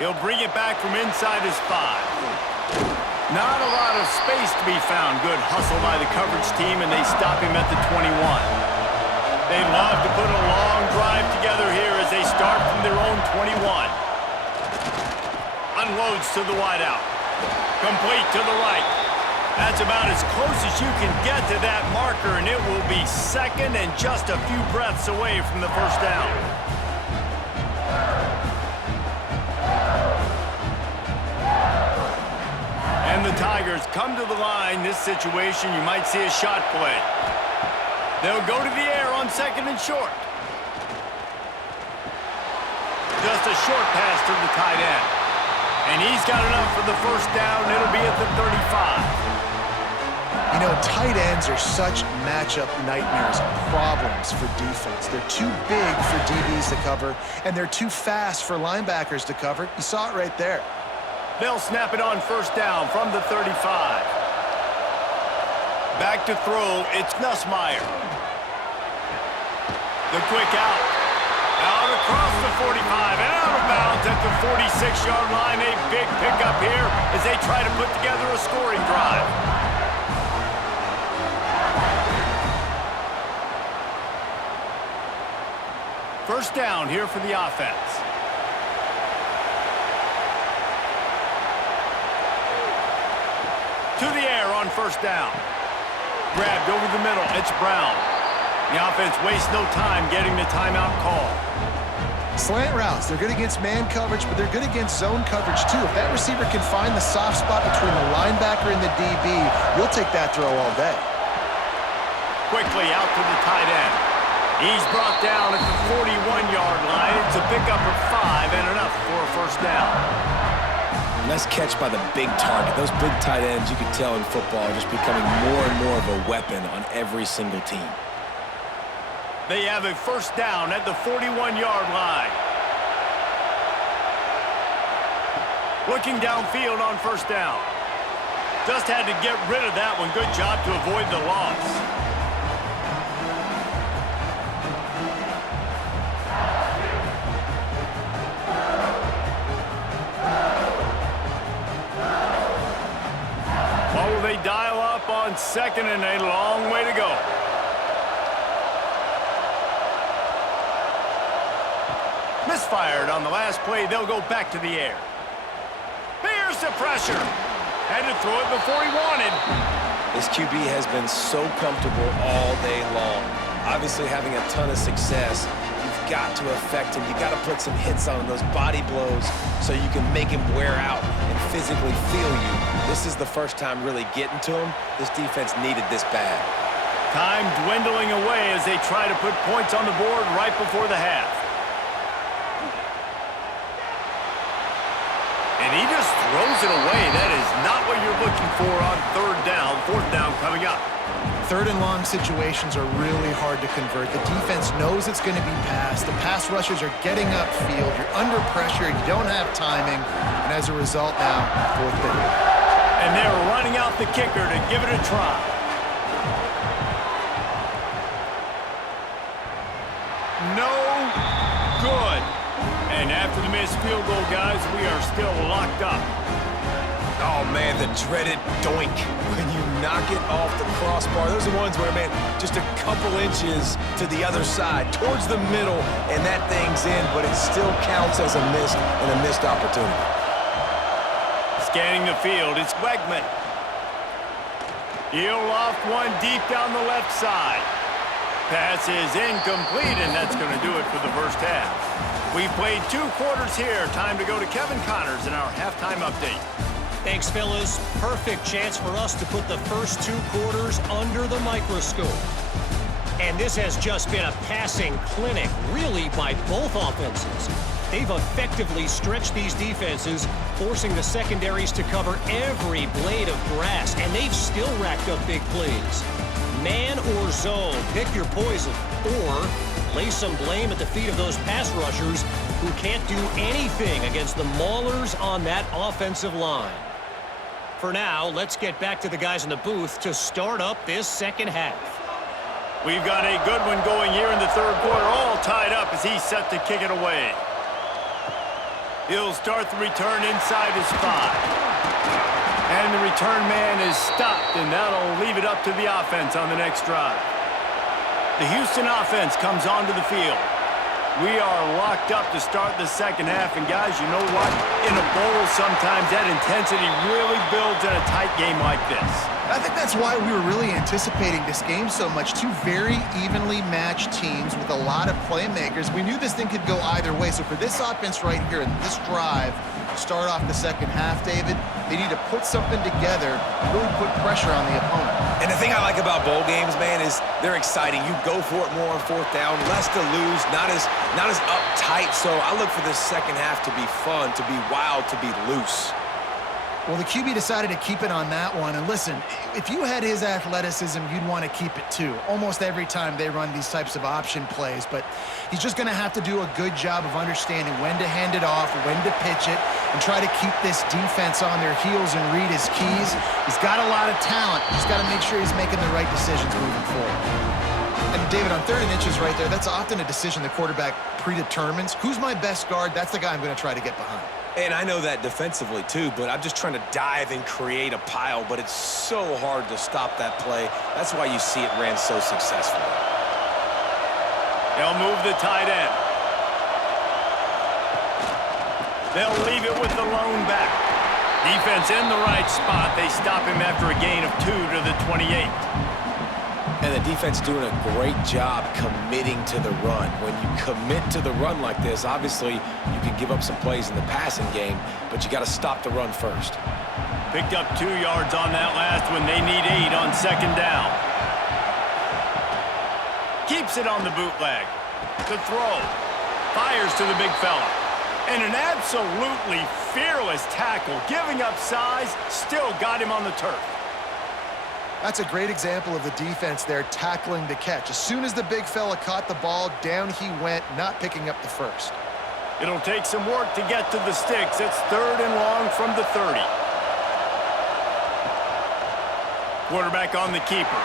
He'll bring it back from inside his 5. Not a lot of space to be found. Good hustle by the coverage team, and they stop him at the 21. They love to put a long drive together here as they start from their own 21. Unloads to the wideout. Complete to the right. That's about as close as you can get to that marker, and it will be 2nd and just a few breaths away from the first down. And the Tigers come to the line. This situation, you might see a shot play. They'll go to the air on 2nd and short. Just a short pass to the tight end. And he's got enough for the first down. It'll be at the 35. You know, tight ends are such matchup nightmares, problems for defense. They're too big for DBs to cover, and they're too fast for linebackers to cover. You saw it right there. They'll snap it on first down from the 35. Back to throw, it's Nussmeier. The quick out. Out across the 45 and out of bounds at the 46-yard line. A big pickup here as they try to put together a scoring drive. First down here for the offense. To the air on first down. Grabbed over the middle. It's Brown. The offense wastes no time getting the timeout call. Slant routes, they're good against man coverage, but they're good against zone coverage too. If that receiver can find the soft spot between the linebacker and the DB, you'll take that throw all day. Quickly out to the tight end. He's brought down at the 41-yard line. It's a pickup of 5 and enough for a first down. Nice catch by the big target. Those big tight ends, you can tell in football, are just becoming more and more of a weapon on every single team. They have a first down at the 41-yard line. Looking downfield on first down. Just had to get rid of that one. Good job to avoid the loss. They dial up on second and a long way to go. Misfired on the last play. They'll go back to the air. Here's the pressure. Had to throw it before he wanted. This QB has been so comfortable all day long. Obviously having a ton of success. You've got to affect him. You've got to put some hits on him, those body blows, so you can make him wear out and physically feel you. This is the first time really getting to him. This defense needed this bad. Time dwindling away as they try to put points on the board right before the half. And he just throws it away. That is not what you're looking for on third down. Fourth down coming up. Third and long situations are really hard to convert. The defense knows it's going to be passed. The pass rushers are getting upfield. You're under pressure. You don't have timing. And as a result now, fourth down. And they're running out the kicker to give it a try. No good. And after the missed field goal, guys, we are still locked up. Oh, man, the dreaded doink when you knock it off the crossbar. Those are ones where, man, just a couple inches to the other side, towards the middle, and that thing's in, but it still counts as a miss and a missed opportunity. Scanning the field, it's Wegman. He'll loft one deep down the left side. Pass is incomplete, and that's going to do it for the first half. We've played 2 quarters here. Time to go to Kevin Connors in our halftime update. Thanks, fellas. Perfect chance for us to put the first 2 quarters under the microscope. And this has just been a passing clinic, really, by both offenses. They've effectively stretched these defenses, forcing the secondaries to cover every blade of grass, and they've still racked up big plays. Man or zone, pick your poison, or lay some blame at the feet of those pass rushers who can't do anything against the maulers on that offensive line. For now, let's get back to the guys in the booth to start up this second half. We've got a good one going here in the third quarter, all tied up as he's set to kick it away. He'll start the return inside his 5. And the return man is stopped, and that'll leave it up to the offense on the next drive. The Houston offense comes onto the field. We are locked up to start the second half, and guys, you know what? In a bowl, sometimes that intensity really builds in a tight game like this. I think that's why we were really anticipating this game so much. 2 very evenly matched teams with a lot of playmakers. We knew this thing could go either way. So for this offense right here in this drive, to start off the second half, David, they need to put something together, really put pressure on the opponent. And the thing I like about bowl games, man, is they're exciting. You go for it more on fourth down, less to lose, not as uptight. So I look for this second half to be fun, to be wild, to be loose. Well, the QB decided to keep it on that one. And listen, if you had his athleticism, you'd want to keep it too. Almost every time they run these types of option plays. But he's just going to have to do a good job of understanding when to hand it off, when to pitch it, and try to keep this defense on their heels and read his keys. He's got a lot of talent. He's got to make sure he's making the right decisions moving forward. And David, on 3rd and inches right there, that's often a decision the quarterback predetermines. Who's my best guard? That's the guy I'm going to try to get behind. And I know that defensively, too, but I'm just trying to dive and create a pile, but it's so hard to stop that play. That's why you see it ran so successfully. They'll move the tight end. They'll leave it with the lone back. Defense in the right spot. They stop him after a gain of 2 to the 28. And the defense doing a great job committing to the run. When you commit to the run like this, obviously you can give up some plays in the passing game, but you got to stop the run first. Picked up 2 yards on that last one. They need 8 on second down. Keeps it on the bootleg. To throw. Fires to the big fella. And an absolutely fearless tackle. Giving up size, still got him on the turf. That's a great example of the defense there tackling the catch. As soon as the big fella caught the ball, down he went, not picking up the first. It'll take some work to get to the sticks. It's 3rd and long from the 30. Quarterback on the keeper.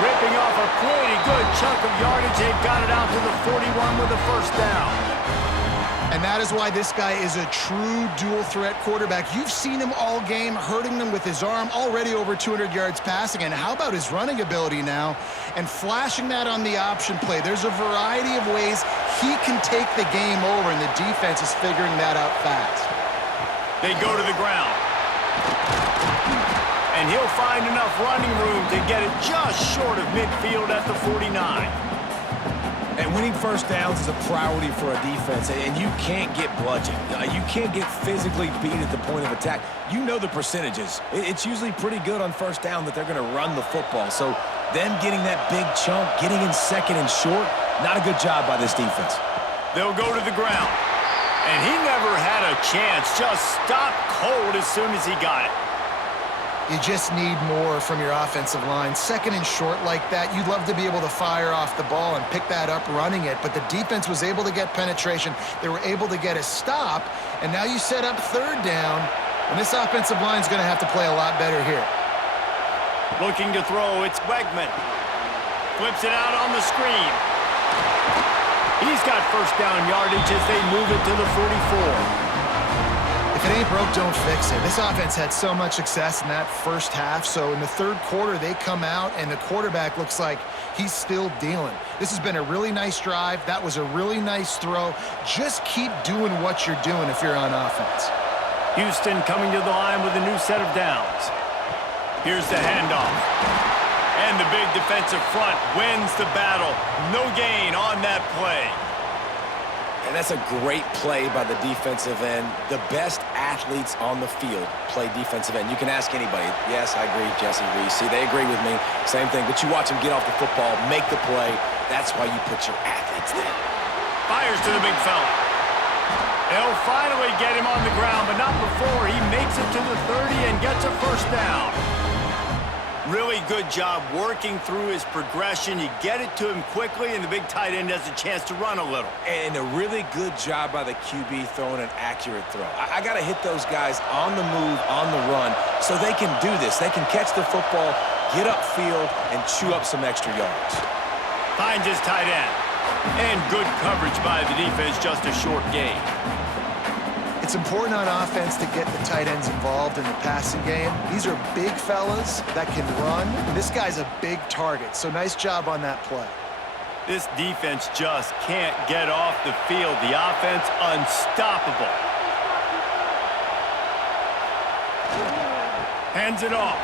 Ripping off a pretty good chunk of yardage. They've got it out to the 41 with a first down. And that is why this guy is a true dual-threat quarterback. You've seen him all game, hurting them with his arm, already over 200 yards passing. And how about his running ability now? And flashing that on the option play. There's a variety of ways he can take the game over, and the defense is figuring that out fast. They go to the ground. and he'll find enough running room to get it just short of midfield at the 49. And winning first downs is a priority for a defense, and you can't get bludgeoned. You can't get physically beat at the point of attack. You know the percentages. It's usually pretty good on first down that they're going to run the football. So them getting that big chunk, getting in second and short, not a good job by this defense. They'll go to the ground. And he never had a chance. Just stopped cold as soon as he got it. You just need more from your offensive line. Second and short like that, you'd love to be able to fire off the ball and pick that up running it, but the defense was able to get penetration. They were able to get a stop, and now you set up third down, and this offensive line is going to have to play a lot better here. Looking to throw, it's Wegman. Flips it out on the screen. He's got first down yardage as they move it to the 44. If it ain't broke, don't fix it. This offense had so much success in that first half, so in the third quarter, they come out, and the quarterback looks like he's still dealing. This has been a really nice drive. That was a really nice throw. Just keep doing what you're doing if you're on offense. Houston coming to the line with a new set of downs. Here's the handoff. And the big defensive front wins the battle. No gain on that play. And that's a great play by the defensive end. The best athletes on the field play defensive end. You can ask anybody. Yes, I agree, Jesse Reese. See, they agree with me. Same thing. But you watch them get off the football, make the play. That's why you put your athletes there. Fires to the big fella. They'll finally get him on the ground, but not before he makes it to the 30 and gets a first down. Really good job working through his progression. You get it to him quickly, and the big tight end has a chance to run a little. And a really good job by the QB throwing an accurate throw. I got to hit those guys on the move, on the run, so they can do this. They can catch the football, get upfield, and chew up some extra yards. Finds his tight end. And good coverage by the defense, just a short gain. It's important on offense to get the tight ends involved in the passing game. These are big fellas that can run. This guy's a big target, so nice job on that play. This defense just can't get off the field. The offense unstoppable. Hands it off.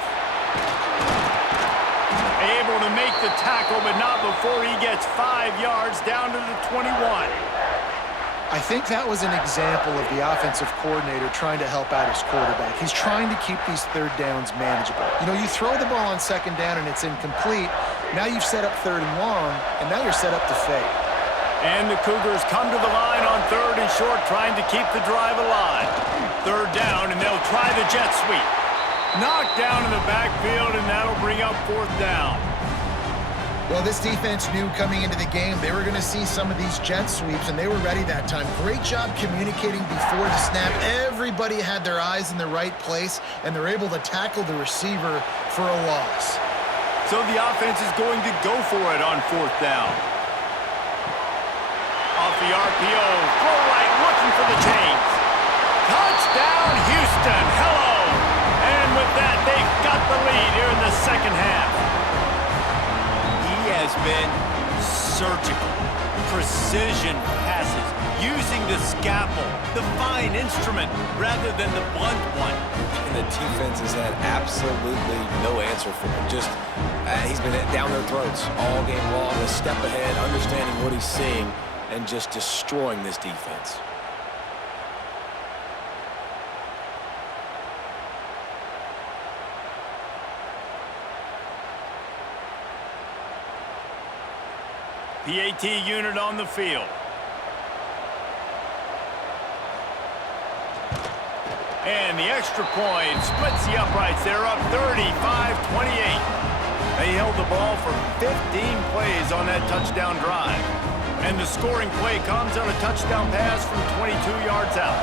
Able to make the tackle, but not before he gets 5 yards down to the 21. I think that was an example of the offensive coordinator trying to help out his quarterback. He's trying to keep these third downs manageable. You know, you throw the ball on second down and it's incomplete. Now you've set up third and long, and now you're set up to fade. And the Cougars come to the line on third and short, trying to keep the drive alive. Third down, and they'll try the jet sweep. Knocked down in the backfield, and that'll bring up fourth down. Well, this defense knew coming into the game they were going to see some of these jet sweeps, and they were ready that time. Great job communicating before the snap. Everybody had their eyes in the right place, and they're able to tackle the receiver for a loss. So the offense is going to go for it on fourth down. Off the RPO, throw right, looking for the chains. Touchdown, Houston. Hello. And with that, they've got the lead here in the second half. Has been surgical, precision passes, using the scalpel, the fine instrument, rather than the blunt one. And the defense has had absolutely no answer for him. Just, he's been down their throats all game long, a step ahead, understanding what he's seeing, and just destroying this defense. PAT unit on the field. And the extra point splits the uprights. They're up 35-28. They held the ball for 15 plays on that touchdown drive. And the scoring play comes on a touchdown pass from 22 yards out.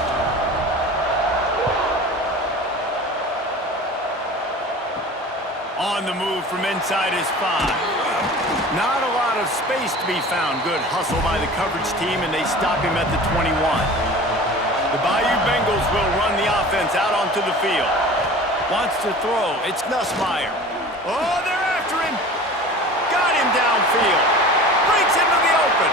On the move from inside his 5. Not a lot of space to be found. Good hustle by the coverage team, and they stop him at the 21. The Bayou Bengals will run the offense out onto the field. Wants to throw. It's Nussmeier. Oh, they're after him. Got him downfield. Breaks into the open.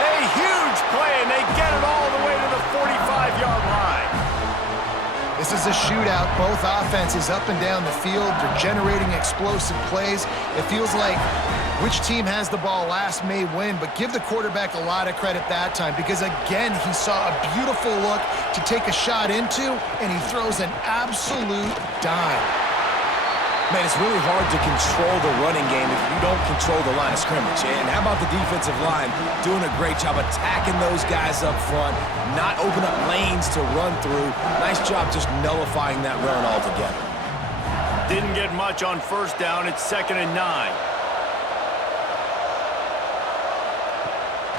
A huge play, and they get it all the way to the 45-yard line. This This is a shootout. Both offenses up and down the field. They're generating explosive plays. It feels like which team has the ball last may win, but give the quarterback a lot of credit that time because, again, he saw a beautiful look to take a shot into, and he throws an absolute dime. Man, it's really hard to control the running game if you don't control the line of scrimmage. And how about the defensive line doing a great job attacking those guys up front, not open up lanes to run through. Nice job just nullifying that run altogether. Didn't get much on first down. It's 2nd and 9.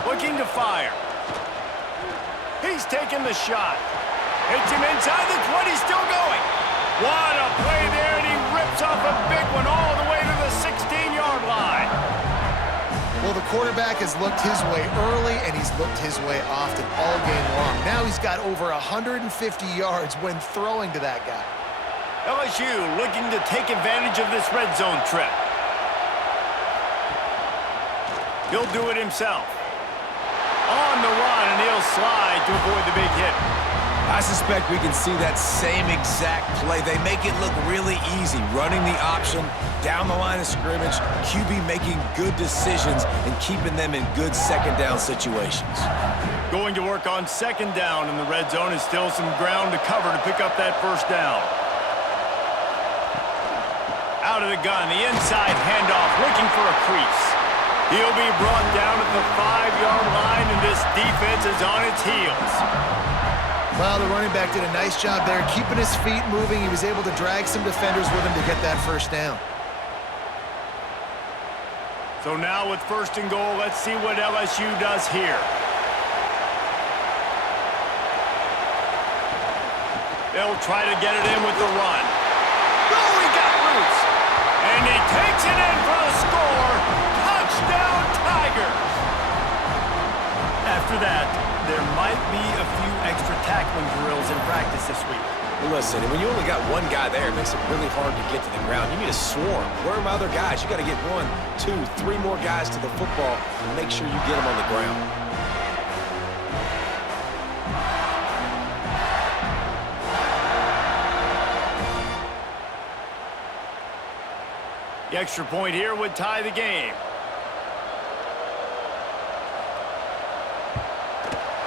Looking to fire. He's taking the shot. Hits him inside the 20, still going. What a play there, and he rips off a big one all the way to the 16-yard line. Well, the quarterback has looked his way early, and he's looked his way often all game long. Now he's got over 150 yards when throwing to that guy. LSU looking to take advantage of this red zone trip. He'll do it himself. On the run, and he'll slide to avoid the big hit. I suspect we can see that same exact play. They make it look really easy, running the option down the line of scrimmage, QB making good decisions and keeping them in good second down situations. Going to work on 2nd down in the red zone, and still some ground to cover to pick up that first down. Out of the gun, the inside handoff, looking for a crease. He'll be brought down at the 5-yard line, and this defense is on its heels. Well, the running back did a nice job there, keeping his feet moving. He was able to drag some defenders with him to get that first down. So now with 1st and goal, let's see what LSU does here. They'll try to get it in with the run. Oh, he got loose. And he takes it in for a score. Touchdown, Tigers. After that, there might be a few extra tackling drills in practice this week. Well, listen, when you only got one guy there, it makes it really hard to get to the ground. You need a swarm. Where are my other guys? You got to get 1, 2, 3 more guys to the football and make sure you get them on the ground. The extra point here would tie the game.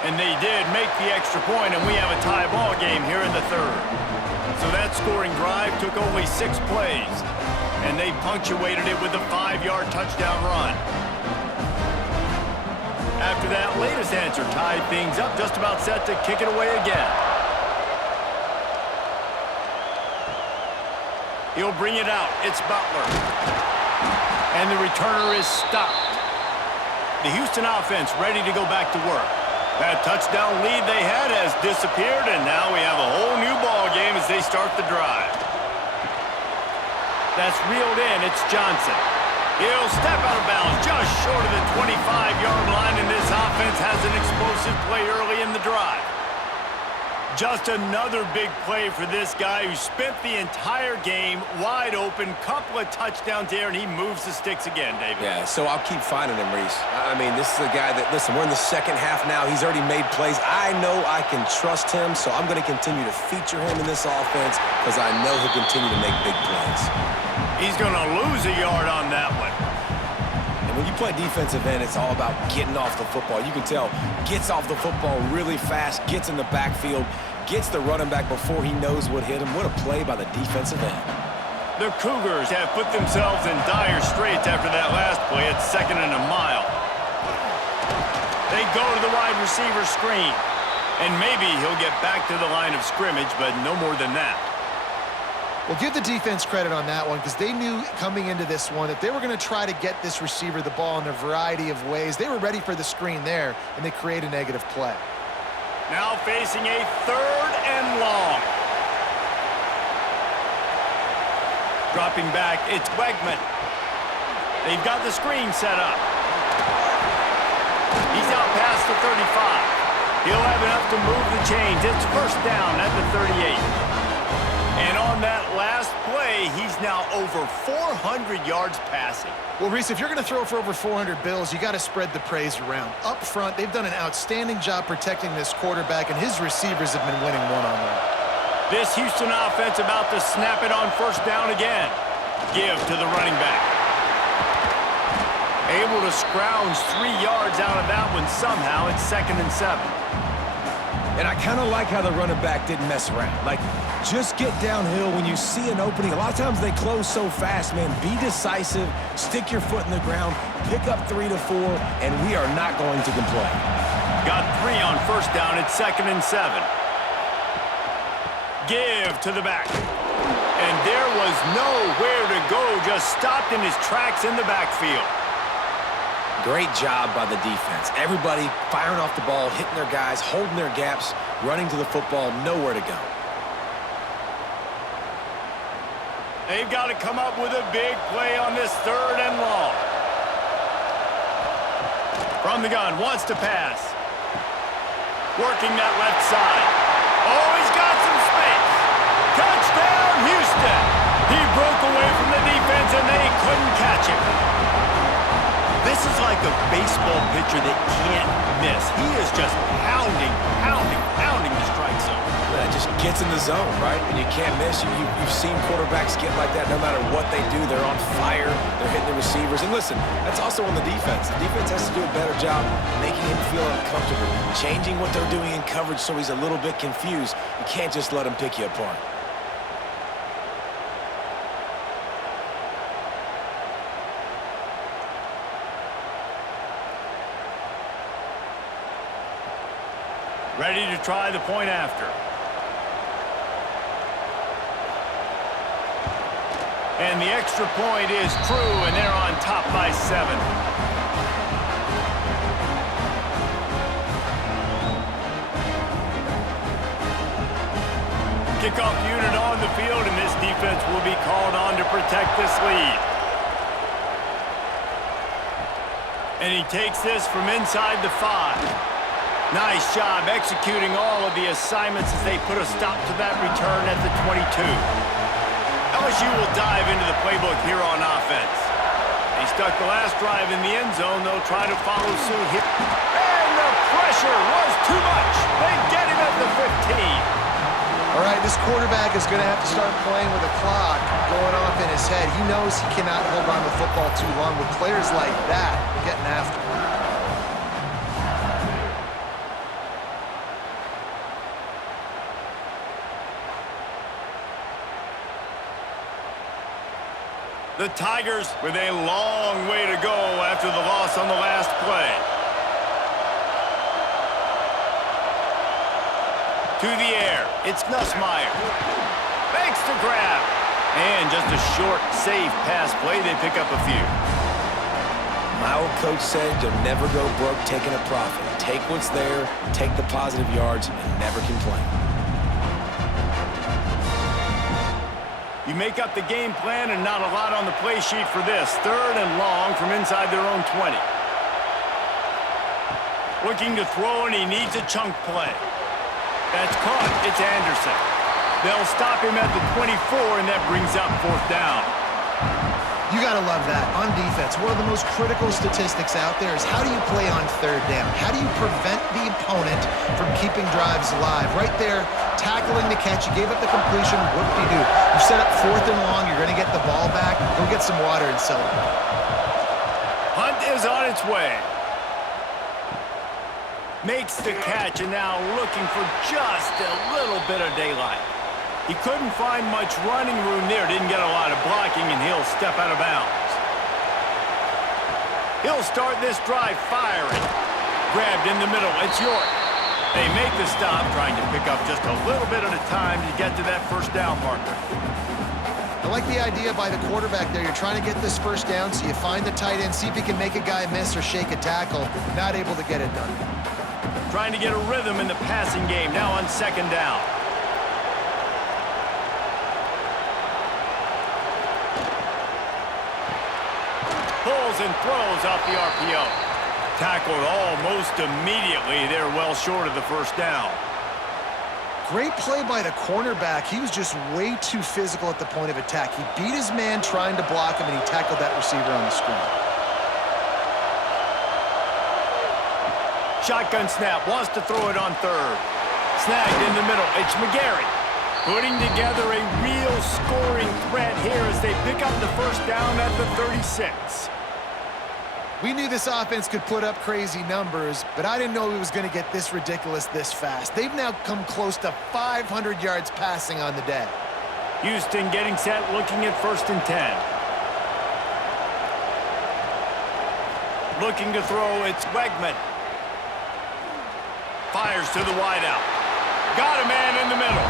And they did make the extra point, and we have a tie ball game here in the 3rd. So that scoring drive took only 6 plays, and they punctuated it with a 5-yard touchdown run. After that latest answer tied things up, just about set to kick it away again. He'll bring it out. It's Butler. And the returner is stopped. The Houston offense ready to go back to work. That touchdown lead they had has disappeared, and now we have a whole new ball game as they start the drive. That's reeled in. It's Johnson. He'll step out of bounds just short of the 25-yard line, and this offense has an explosive play early in the drive. Just another big play for this guy who spent the entire game wide open, couple of touchdowns there, and he moves the sticks again, David. Yeah, so I'll keep finding him, Reese. I mean, this is a guy that, listen, we're in the second half now. He's already made plays. I know I can trust him, so I'm going to continue to feature him in this offense because I know he'll continue to make big plays. He's going to lose a yard on that one. And when you play defensive end, it's all about getting off the football. You can tell, gets off the football really fast, gets in the backfield, gets the running back before he knows what hit him. What a play by the defensive end. The Cougars have put themselves in dire straits after that last play at 2nd and a mile. They go to the wide receiver screen. And maybe he'll get back to the line of scrimmage, but no more than that. Well, give the defense credit on that one because they knew coming into this one that they were going to try to get this receiver the ball in a variety of ways. They were ready for the screen there, and they create a negative play. Now facing a 3rd and long. Dropping back, it's Wegman. They've got the screen set up. He's out past the 35. He'll have enough to move the chains. It's 1st down at the 38. And on that last play, he's now over 400 yards passing. Well, Reese, if you're going to throw for over 400 bills, you got to spread the praise around. Up front, they've done an outstanding job protecting this quarterback, and his receivers have been winning one-on-one. This Houston offense about to snap it on first down again. Give to the running back. Able to scrounge 3 yards out of that one somehow. It's 2nd and 7. And I kind of like how the running back didn't mess around. Like, just get downhill when you see an opening. A lot of times they close so fast, man. Be decisive, stick your foot in the ground, pick up 3 to 4, and we are not going to complain. Got 3 on first down. It's 2nd and 7. Give to the back. And there was nowhere to go. Just stopped in his tracks in the backfield. Great job by the defense. Everybody firing off the ball, hitting their guys, holding their gaps, running to the football, nowhere to go. They've got to come up with a big play on this 3rd and long. From the gun, wants to pass. Working that left side. Oh, he's got some space. Touchdown, Houston. He broke away from the defense, and they couldn't catch him. This is like a baseball pitcher that can't miss. He is just pounding the strike zone. That just gets in the zone, right? And you can't miss. You've seen quarterbacks get like that no matter what they do. They're on fire. They're hitting the receivers. And listen, that's also on the defense. The defense has to do a better job making him feel uncomfortable, changing what they're doing in coverage so he's a little bit confused. You can't just let him pick you apart. Ready to try the point after. And the extra point is true, and they're on top by 7. Kickoff unit on the field, and this defense will be called on to protect this lead. And he takes this from inside the 5. Nice job executing all of the assignments as they put a stop to that return at the 22. LSU will dive into the playbook here on offense. They stuck the last drive in the end zone. They'll try to follow suit here. And the pressure was too much. They get him at the 15. All right, this quarterback is going to have to start playing with a clock going off in his head. He knows he cannot hold on to the football too long with players like that getting after him. The Tigers with a long way to go after the loss on the last play. To the air, it's Nussmeier. Makes the grab. And just a short, safe pass play. They pick up a few. My old coach said you'll never go broke taking a profit. Take what's there, take the positive yards, and never complain. You make up the game plan and not a lot on the play sheet for this. 3rd and long from inside their own 20. Looking to throw, and he needs a chunk play. That's caught. It's Anderson. They'll stop him at the 24, and that brings up 4th down. You got to love that. On defense, one of the most critical statistics out there is how do you play on 3rd down? How do you prevent the opponent from keeping drives alive? Right there, tackling the catch. You gave up the completion. Whoop-de-doo. You set up 4th and long. You're going to get the ball back. Go get some water and celebrate. Hunt is on its way. Makes the catch, and now looking for just a little bit of daylight. He couldn't find much running room there. Didn't get a lot of blocking, and he'll step out of bounds. He'll start this drive firing. Grabbed in the middle. It's York. They make the stop, trying to pick up just a little bit at a time to get to that 1st down marker. I like the idea by the quarterback there. You're trying to get this 1st down, so you find the tight end, see if he can make a guy miss or shake a tackle. Not able to get it done. Trying to get a rhythm in the passing game. Now on 2nd down. Pulls and throws off the RPO. Tackled almost immediately. They're well short of the 1st down. Great play by the cornerback. He was just way too physical at the point of attack. He beat his man trying to block him, and he tackled that receiver on the screen. Shotgun snap. Wants to throw it on 3rd. Snagged in the middle. It's McGarry. Putting together a real scoring threat here as they pick up the first down at the 36. We knew this offense could put up crazy numbers, but I didn't know it was going to get this ridiculous this fast. They've now come close to 500 yards passing on the day. Houston getting set, looking at 1st and 10. Looking to throw, it's Wegman. Fires to the wideout. Got a man in the middle.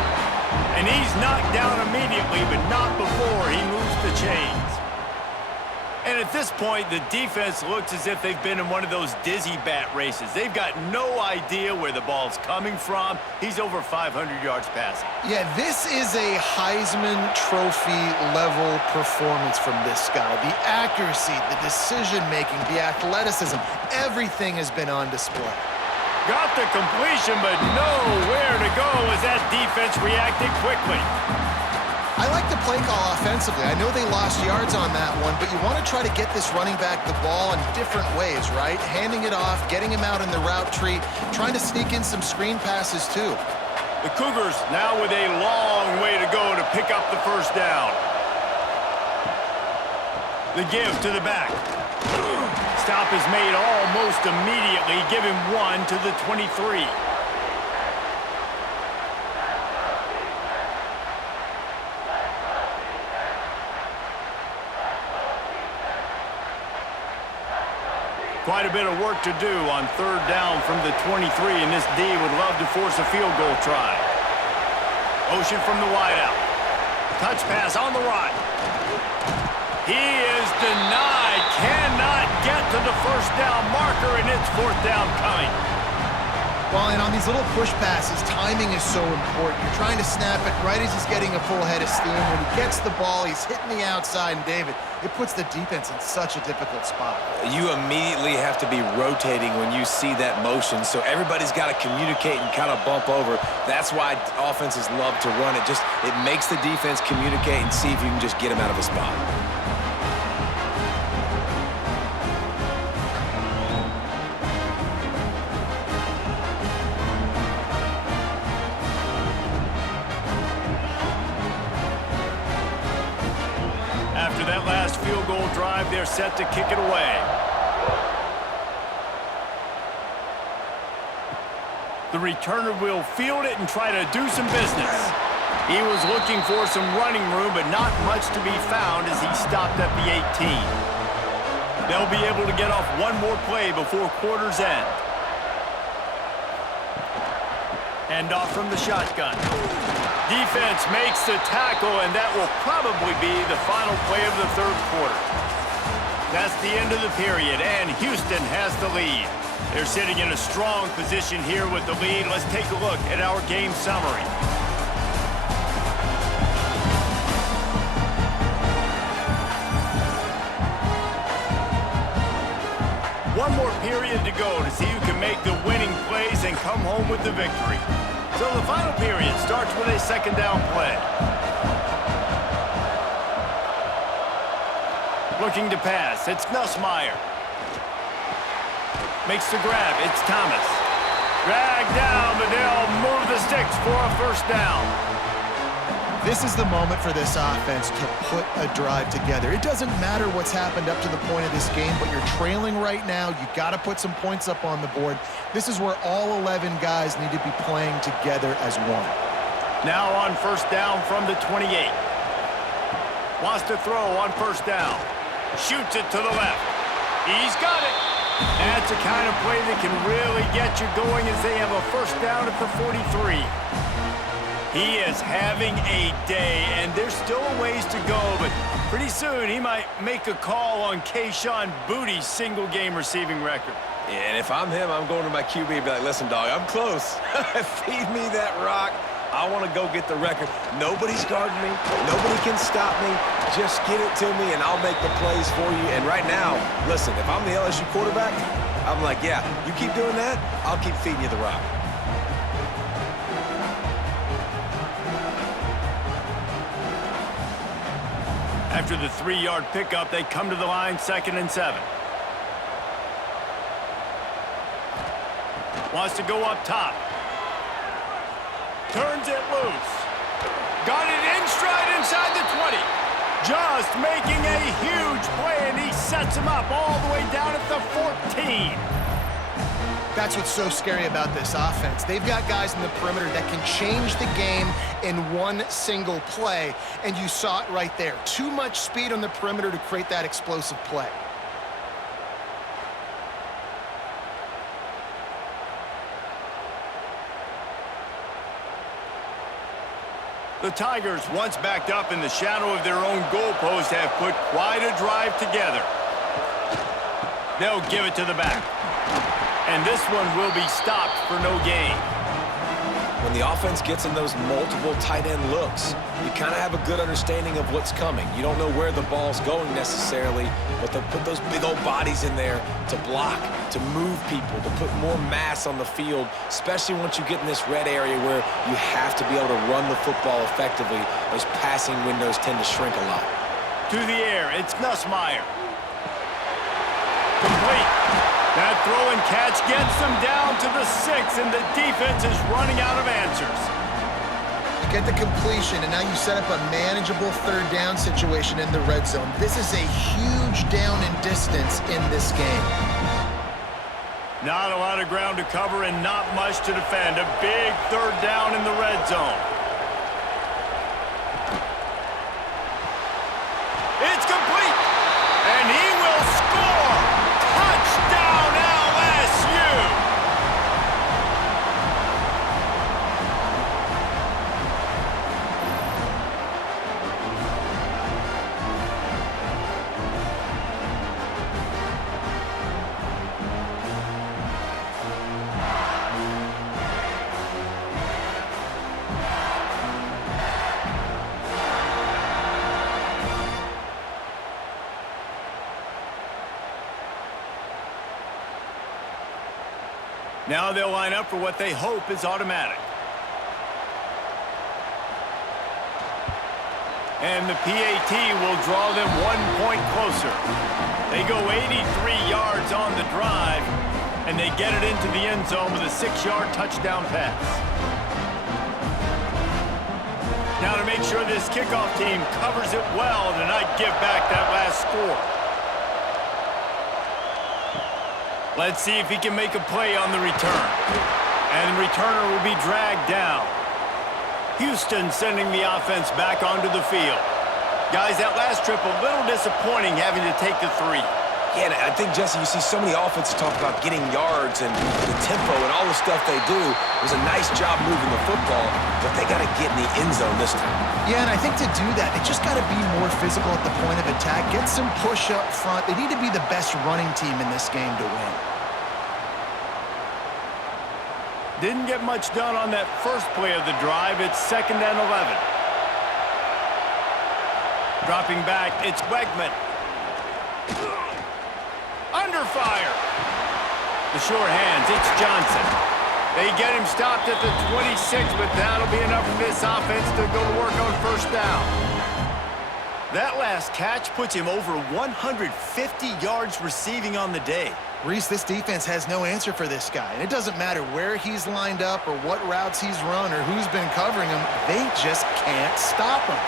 And he's knocked down immediately, but not before he moves the chains. And at this point, the defense looks as if they've been in one of those dizzy bat races. They've got no idea where the ball's coming from. He's over 500 yards passing. Yeah, this is a Heisman Trophy level performance from this guy. The accuracy, the decision-making, the athleticism, everything has been on display. Got the completion, but nowhere to go as that defense reacted quickly. I like the play call offensively. I know they lost yards on that one, but you want to try to get this running back the ball in different ways, right? Handing it off, getting him out in the route tree, trying to sneak in some screen passes too. The Cougars now with a long way to go to pick up the first down. The give to the back. Stop is made almost immediately. Give him 1 to the 23. Quite a bit of work to do on 3rd down from the 23, and this D would love to force a field goal try. Ocean from the wideout. Touch pass on the right. He is denied. Cannot get to the first down marker, and it's 4th down coming. Well, and on these little push passes, timing is so important. You're trying to snap it right as he's getting a full head of steam. When he gets the ball, he's hitting the outside, and David, it puts the defense in such a difficult spot. You immediately have to be rotating when you see that motion, so everybody's got to communicate and kind of bump over. That's why offenses love to run it. It makes the defense communicate and see if you can just get him out of a spot. After that last field goal drive, they're set to kick it away. The returner will field it and try to do some business. He was looking for some running room, but not much to be found as he stopped at the 18. They'll be able to get off one more play before quarter's end. Hand off from the shotgun. Defense makes the tackle, and that will probably be the final play of the 3rd quarter. That's the end of the period, and Houston has the lead. They're sitting in a strong position here with the lead. Let's take a look at our game summary. One more period to go to see who can make the winning plays and come home with the victory. So the final period starts with a 2nd down play. Looking to pass, it's Nussmeier. Makes the grab, it's Thomas. Dragged down, but they'll move the sticks for a 1st down. This is the moment for this offense to put a drive together. It doesn't matter what's happened up to the point of this game, but you're trailing right now. You got to put some points up on the board. This is where all 11 guys need to be playing together as one. Now on 1st down from the 28. Wants to throw on 1st down. Shoots it to the left. He's got it. That's the kind of play that can really get you going as they have a 1st down at the 43. He is having a day, and there's still a ways to go, but pretty soon he might make a call on Kayshon Boutte's single-game receiving record. Yeah, and if I'm him, I'm going to my QB and be like, listen, dog, I'm close. Feed me that rock. I want to go get the record. Nobody's guarding me. Nobody can stop me. Just get it to me, and I'll make the plays for you. And right now, listen, if I'm the LSU quarterback, I'm like, yeah, you keep doing that, I'll keep feeding you the rock. After the 3-yard pickup, they come to the line, 2nd and 7. Wants to go up top. Turns it loose. Got it in stride inside the 20. Just making a huge play, and he sets him up all the way down at the 14. That's what's so scary about this offense. They've got guys in the perimeter that can change the game in one single play, and you saw it right there. Too much speed on the perimeter to create that explosive play. The Tigers, once backed up in the shadow of their own goalpost, have put quite a drive together. They'll give it to the back. And this one will be stopped for no gain. When the offense gets in those multiple tight end looks, you kind of have a good understanding of what's coming. You don't know where the ball's going necessarily, but they'll put those big old bodies in there to block, to move people, to put more mass on the field, especially once you get in this red area where you have to be able to run the football effectively. Those passing windows tend to shrink a lot. To the air, it's Nussmeier. Complete. That throw and catch gets them down to the 6, and the defense is running out of answers. You get the completion, and now you set up a manageable third down situation in the red zone. This is a huge down in distance in this game. Not a lot of ground to cover and not much to defend. A big third down in the red zone. It's complete, and he will score. Touchdown, LSU! Now they'll line up for what they hope is automatic. And the PAT will draw them 1 point closer. They go 83 yards on the drive, and they get it into the end zone with a 6-yard touchdown pass. Now to make sure this kickoff team covers it well to not give back that last score. Let's see if he can make a play on the return. And the returner will be dragged down. Houston sending the offense back onto the field. Guys, that last trip a little disappointing having to take the 3. Yeah, and I think, Jesse, you see so many offenses talk about getting yards and the tempo and all the stuff they do. It was a nice job moving the football, but they got to get in the end zone this time. Yeah, and I think to do that, they just got to be more physical at the point of attack, get some push up front. They need to be the best running team in this game to win. Didn't get much done on that first play of the drive. It's 2nd and 11. Dropping back, it's Wegman. Under fire. The short hands, it's Johnson. They get him stopped at the 26, but that'll be enough for this offense to go to work on first down. That last catch puts him over 150 yards receiving on the day. Reese, this defense has no answer for this guy. And it doesn't matter where he's lined up or what routes he's run or who's been covering him. They just can't stop him.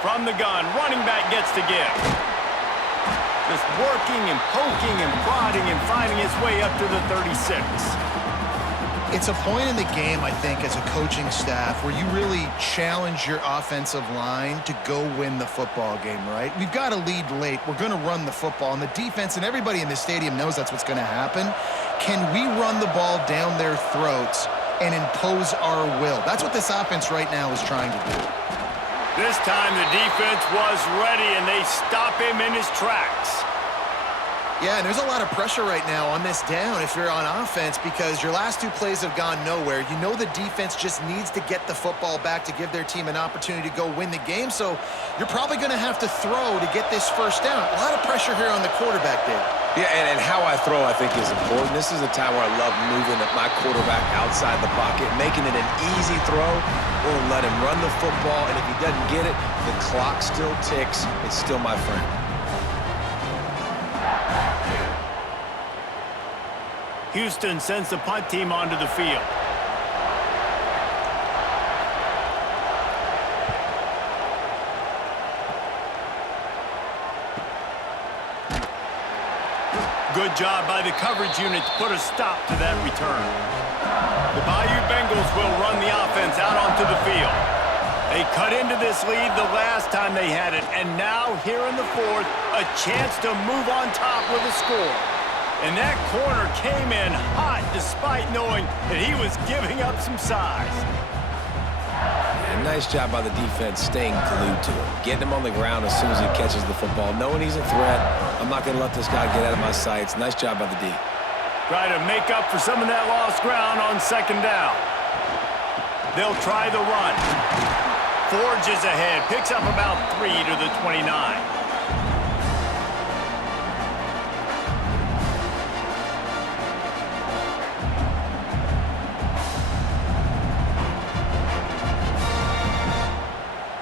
From the gun, running back gets to give. Just working and poking and prodding and finding his way up to the 36. It's a point in the game, I think, as a coaching staff where you really challenge your offensive line to go win the football game, right? We've got to lead late. We're going to run the football, and the defense and everybody in the stadium knows that's what's going to happen. Can we run the ball down their throats and impose our will? That's what this offense right now is trying to do. This time the defense was ready, and they stop him in his tracks. Yeah, and there's a lot of pressure right now on this down if you're on offense because your last 2 plays have gone nowhere. You know the defense just needs to get the football back to give their team an opportunity to go win the game, so you're probably going to have to throw to get this first down. A lot of pressure here on the quarterback, Dave. Yeah, and how I throw, I think, is important. This is a time where I love moving my quarterback outside the pocket, making it an easy throw, or let him run the football, and if he doesn't get it, the clock still ticks. It's still my friend. Houston sends the punt team onto the field. Good job by the coverage unit to put a stop to that return. The Bayou Bengals will run the offense out onto the field. They cut into this lead the last time they had it, and now here in the fourth, a chance to move on top with a score. And that corner came in hot despite knowing that he was giving up some size. And nice job by the defense staying glued to him, getting him on the ground as soon as he catches the football, knowing he's a threat. I'm not going to let this guy get out of my sights. Nice job by the D. Try to make up for some of that lost ground on second down. They'll try the run. Forges ahead, picks up about 3 to the 29.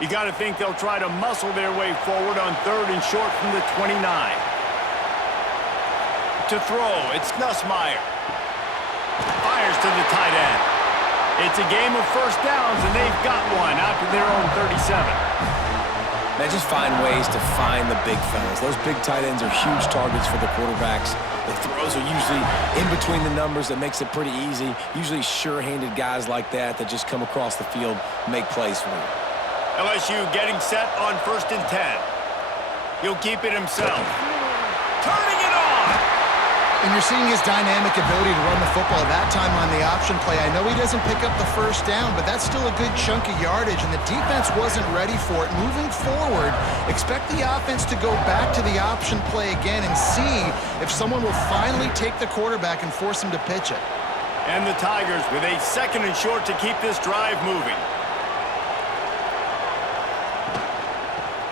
You got to think they'll try to muscle their way forward on 3rd and short from the 29. To throw, it's Nussmeier. Fires to the tight end. It's a game of first downs, and they've got one out to their own 37. Man, just find ways to find the big fellas. Those big tight ends are huge targets for the quarterbacks. The throws are usually in between the numbers. That makes it pretty easy. Usually sure-handed guys like that just come across the field, make plays for you. LSU getting set on 1st and 10. He'll keep it himself. Turning it on! And you're seeing his dynamic ability to run the football that time on the option play. I know he doesn't pick up the first down, but that's still a good chunk of yardage, and the defense wasn't ready for it. Moving forward, expect the offense to go back to the option play again and see if someone will finally take the quarterback and force him to pitch it. And the Tigers with a 2nd and short to keep this drive moving.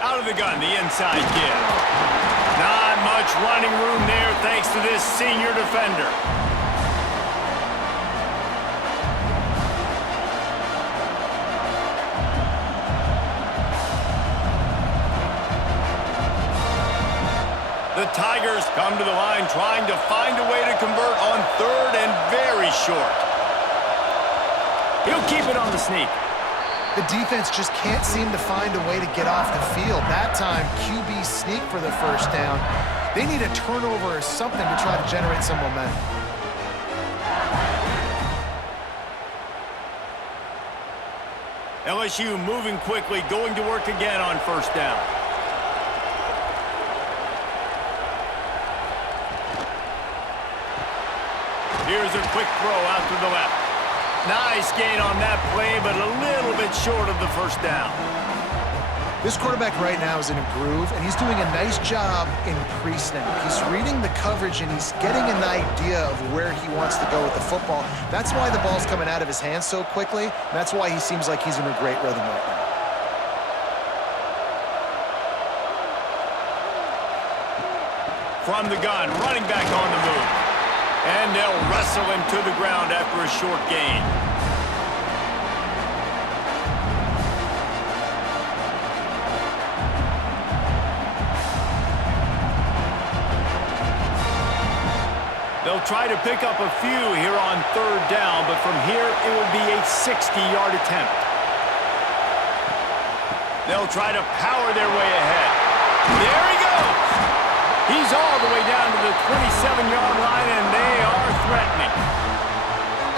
Out of the gun, the inside give. Not much running room there thanks to this senior defender. The Tigers come to the line trying to find a way to convert on 3rd and very short. He'll keep it on the sneak. The defense just can't seem to find a way to get off the field. That time, QB sneak for the first down. They need a turnover or something to try to generate some momentum. LSU moving quickly, going to work again on 1st down. Here's a quick throw out to the left. Nice gain on that play, but a little bit short of the first down. This quarterback right now is in a groove, and he's doing a nice job in pre-snap. He's reading the coverage, and he's getting an idea of where he wants to go with the football. That's why the ball's coming out of his hands so quickly. And that's why he seems like he's in a great rhythm right now. From the gun, running back on the move. And they'll wrestle him to the ground after a short gain. They'll try to pick up a few here on 3rd down, but from here it will be a 60-yard attempt. They'll try to power their way ahead. There he goes! He's all the way down to the 27-yard line, and they are threatening.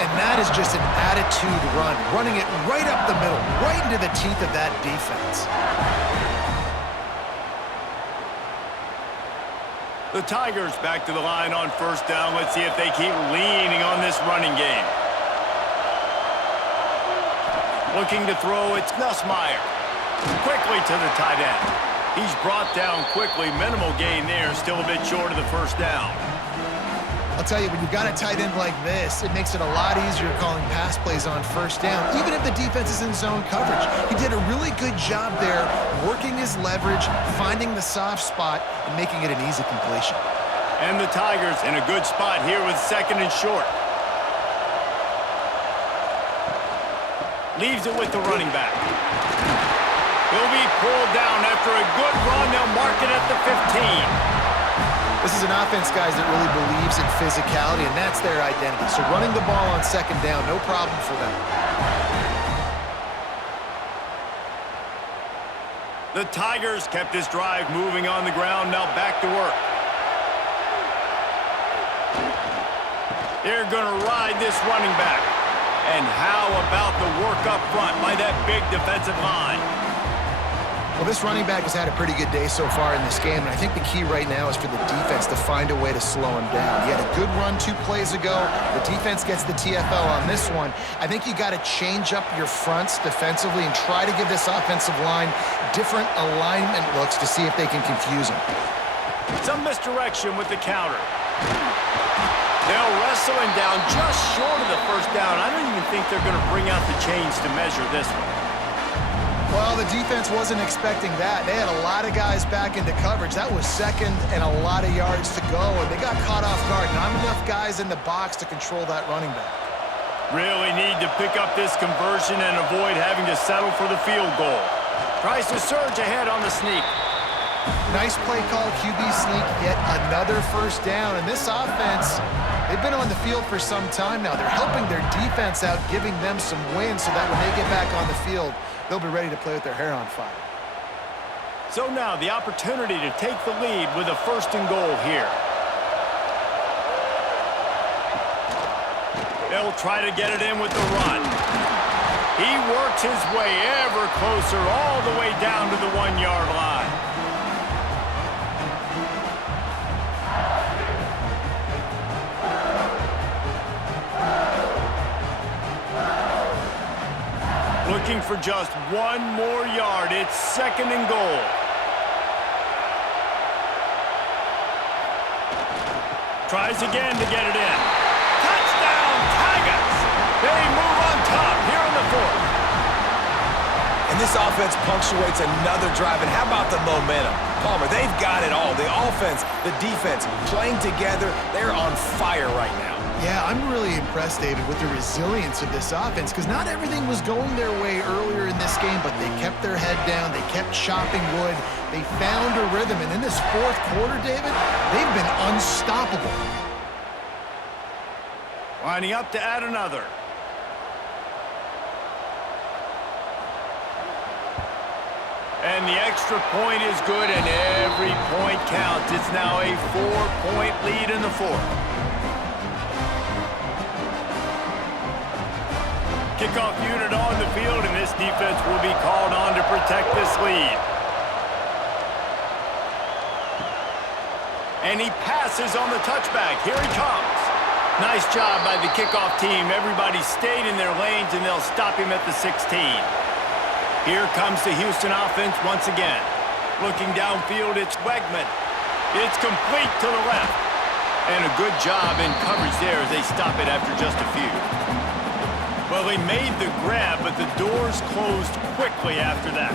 And that is just an attitude run, running it right up the middle, right into the teeth of that defense. The Tigers back to the line on 1st down. Let's see if they keep leaning on this running game. Looking to throw, it's Nussmeier. Quickly to the tight end. He's brought down quickly. Minimal gain there. Still a bit short of the first down. I'll tell you, when you've got a tight end like this, it makes it a lot easier calling pass plays on 1st down, even if the defense is in zone coverage. He did a really good job there, working his leverage, finding the soft spot, and making it an easy completion. And the Tigers in a good spot here with 2nd and short. Leaves it with the running back. He'll be pulled down after a good run. They'll mark it at the 15. This is an offense, guys, that really believes in physicality, and that's their identity. So running the ball on 2nd down, no problem for them. The Tigers kept this drive moving on the ground. Now back to work. They're going to ride this running back. And how about the work up front by that big defensive line? Well, this running back has had a pretty good day so far in this game, and I think the key right now is for the defense to find a way to slow him down. He had a good run 2 plays ago. The defense gets the TFL on this one. I think you got to change up your fronts defensively and try to give this offensive line different alignment looks to see if they can confuse him. Some misdirection with the counter. They'll wrestle him down just short of the first down. I don't even think they're going to bring out the chains to measure this one. Well, the defense wasn't expecting that. They had a lot of guys back into coverage. That was second and a lot of yards to go, and they got caught off guard. Not enough guys in the box to control that running back. Really need to pick up this conversion and avoid having to settle for the field goal. Tries to surge ahead on the sneak. Nice play call, QB sneak, yet another first down. And this offense, they've been on the field for some time now. They're helping their defense out, giving them some wins so that when they get back on the field, they'll be ready to play with their hair on fire. So now the opportunity to take the lead with a 1st and goal here. They'll try to get it in with the run. He works his way ever closer all the way down to the 1-yard line. Looking for just 1 more yard. It's 2nd and goal. Tries again to get it in. Touchdown, Cougars! They move on top here in the 4th. And this offense punctuates another drive. And how about the momentum? Palmer, they've got it all. The offense, the defense, playing together. They're on fire right now. Yeah, I'm really impressed, David, with the resilience of this offense because not everything was going their way earlier in this game, but they kept their head down. They kept chopping wood. They found a rhythm. And in this 4th quarter, David, they've been unstoppable. Lining up to add another. And the extra point is good, and every point counts. It's now a 4-point lead in the 4th. Kickoff unit on the field, and this defense will be called on to protect this lead. And he passes on the touchback. Here he comes. Nice job by the kickoff team. Everybody stayed in their lanes, and they'll stop him at the 16. Here comes the Houston offense once again. Looking downfield, it's Wegman. It's complete to the left. And a good job in coverage there as they stop it after just a few. Well, they made the grab, but the doors closed quickly after that.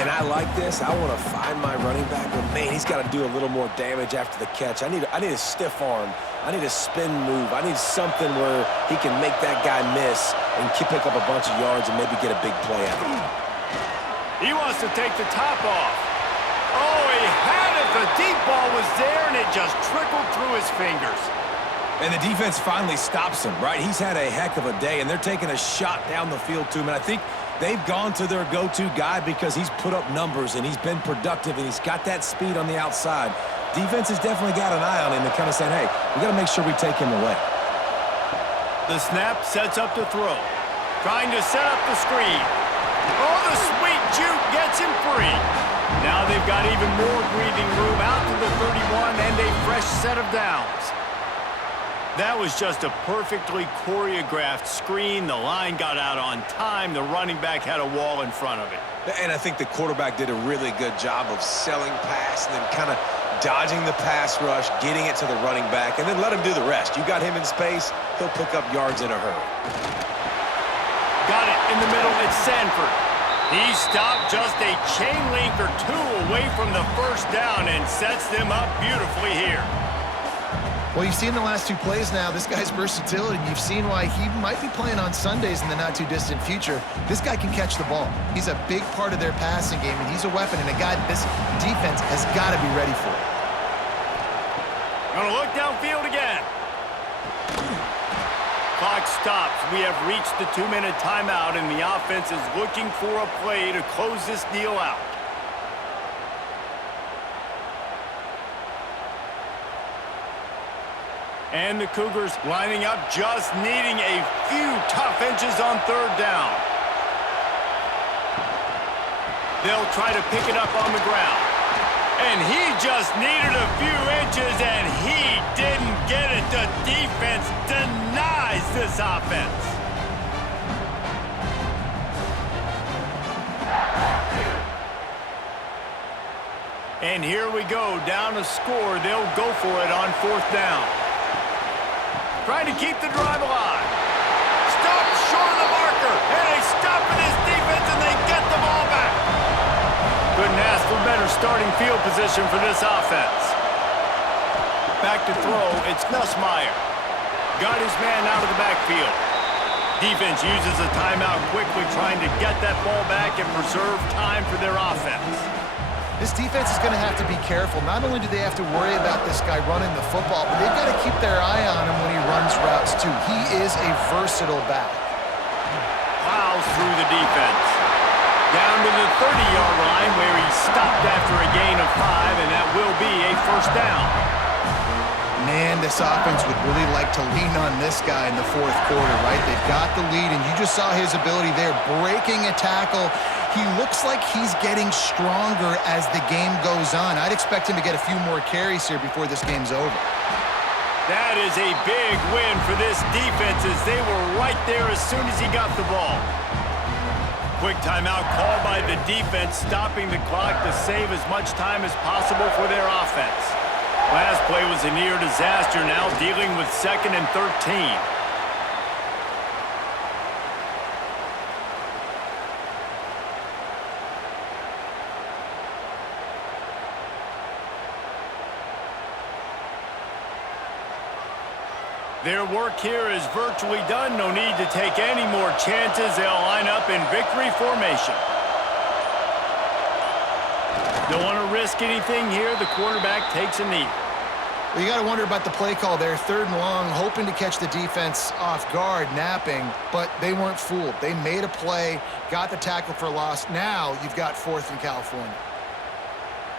And I like this. I want to find my running back, but man, he's got to do a little more damage after the catch. I need a stiff arm. I need a spin move. I need something where he can make that guy miss and pick up a bunch of yards and maybe get a big play out of it. He wants to take the top off. Oh, he had it. The deep ball was there, and it just trickled through his fingers. And the defense finally stops him, right? He's had a heck of a day, and they're taking a shot down the field to him. And I think they've gone to their go-to guy because he's put up numbers, and he's been productive, and he's got that speed on the outside. Defense has definitely got an eye on him and kind of saying, hey, we got to make sure we take him away. The snap sets up the throw. Trying to set up the screen. Oh, the sweet juke gets him free. Now they've got even more breathing room out to the 31 and a fresh set of downs. That was just a perfectly choreographed screen. The line got out on time. The running back had a wall in front of it. And I think the quarterback did a really good job of selling pass and then kind of dodging the pass rush, getting it to the running back, and then let him do the rest. You got him in space, he'll pick up yards in a hurry. Got it in the middle. It's Sanford. He stopped just a chain link or two away from the first down and sets them up beautifully here. Well, you've seen the last 2 plays now. This guy's versatility, and you've seen why he might be playing on Sundays in the not-too-distant future. This guy can catch the ball. He's a big part of their passing game, and he's a weapon and a guy that this defense has got to be ready for. Gonna look downfield again. Clock stops. We have reached the 2-minute timeout, and the offense is looking for a play to close this deal out. And the Cougars lining up, just needing a few tough inches on third down. They'll try to pick it up on the ground. And he just needed a few inches, and he didn't get it. The defense denies this offense. And here we go, down to score. They'll go for it on fourth down. Trying to keep the drive alive. Stop short of the marker, and they stop for this defense, and they get the ball back. Couldn't ask for better starting field position for this offense. Back to throw, it's Nussmeier. Got his man out of the backfield. Defense uses a timeout quickly, trying to get that ball back and preserve time for their offense. This defense is going to have to be careful. Not only do they have to worry about this guy running the football, but they've got to keep their eye on him when he runs routes too. He is a versatile back. Plows through the defense. Down to the 30-yard line where he stopped after a gain of 5, and that will be a first down. Man, this offense would really like to lean on this guy in the fourth quarter, right? They've got the lead, and you just saw his ability there, breaking a tackle. He looks like he's getting stronger as the game goes on. I'd expect him to get a few more carries here before this game's over. That is a big win for this defense as they were right there as soon as he got the ball. Quick timeout called by the defense, stopping the clock to save as much time as possible for their offense. Last play was a near disaster, now dealing with 2nd and 13. Their work here is virtually done. No need to take any more chances. They'll line up in victory formation. Don't want to risk anything here. The quarterback takes a knee. Well, you got to wonder about the play call there. 3rd and long, hoping to catch the defense off guard, napping, but they weren't fooled. They made a play, got the tackle for loss. Now you've got 4th in California.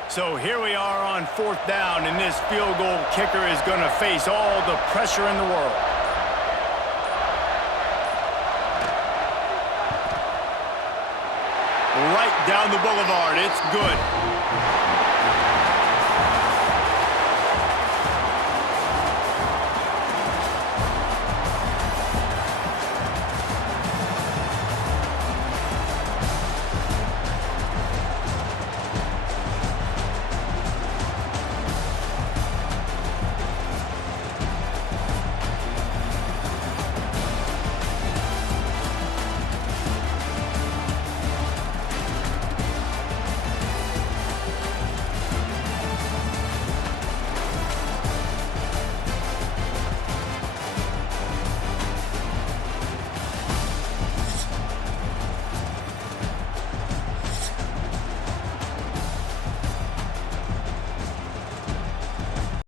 So here we are on 4th down, and this field goal kicker is going to face all the pressure in the world. Right down the boulevard. It's good.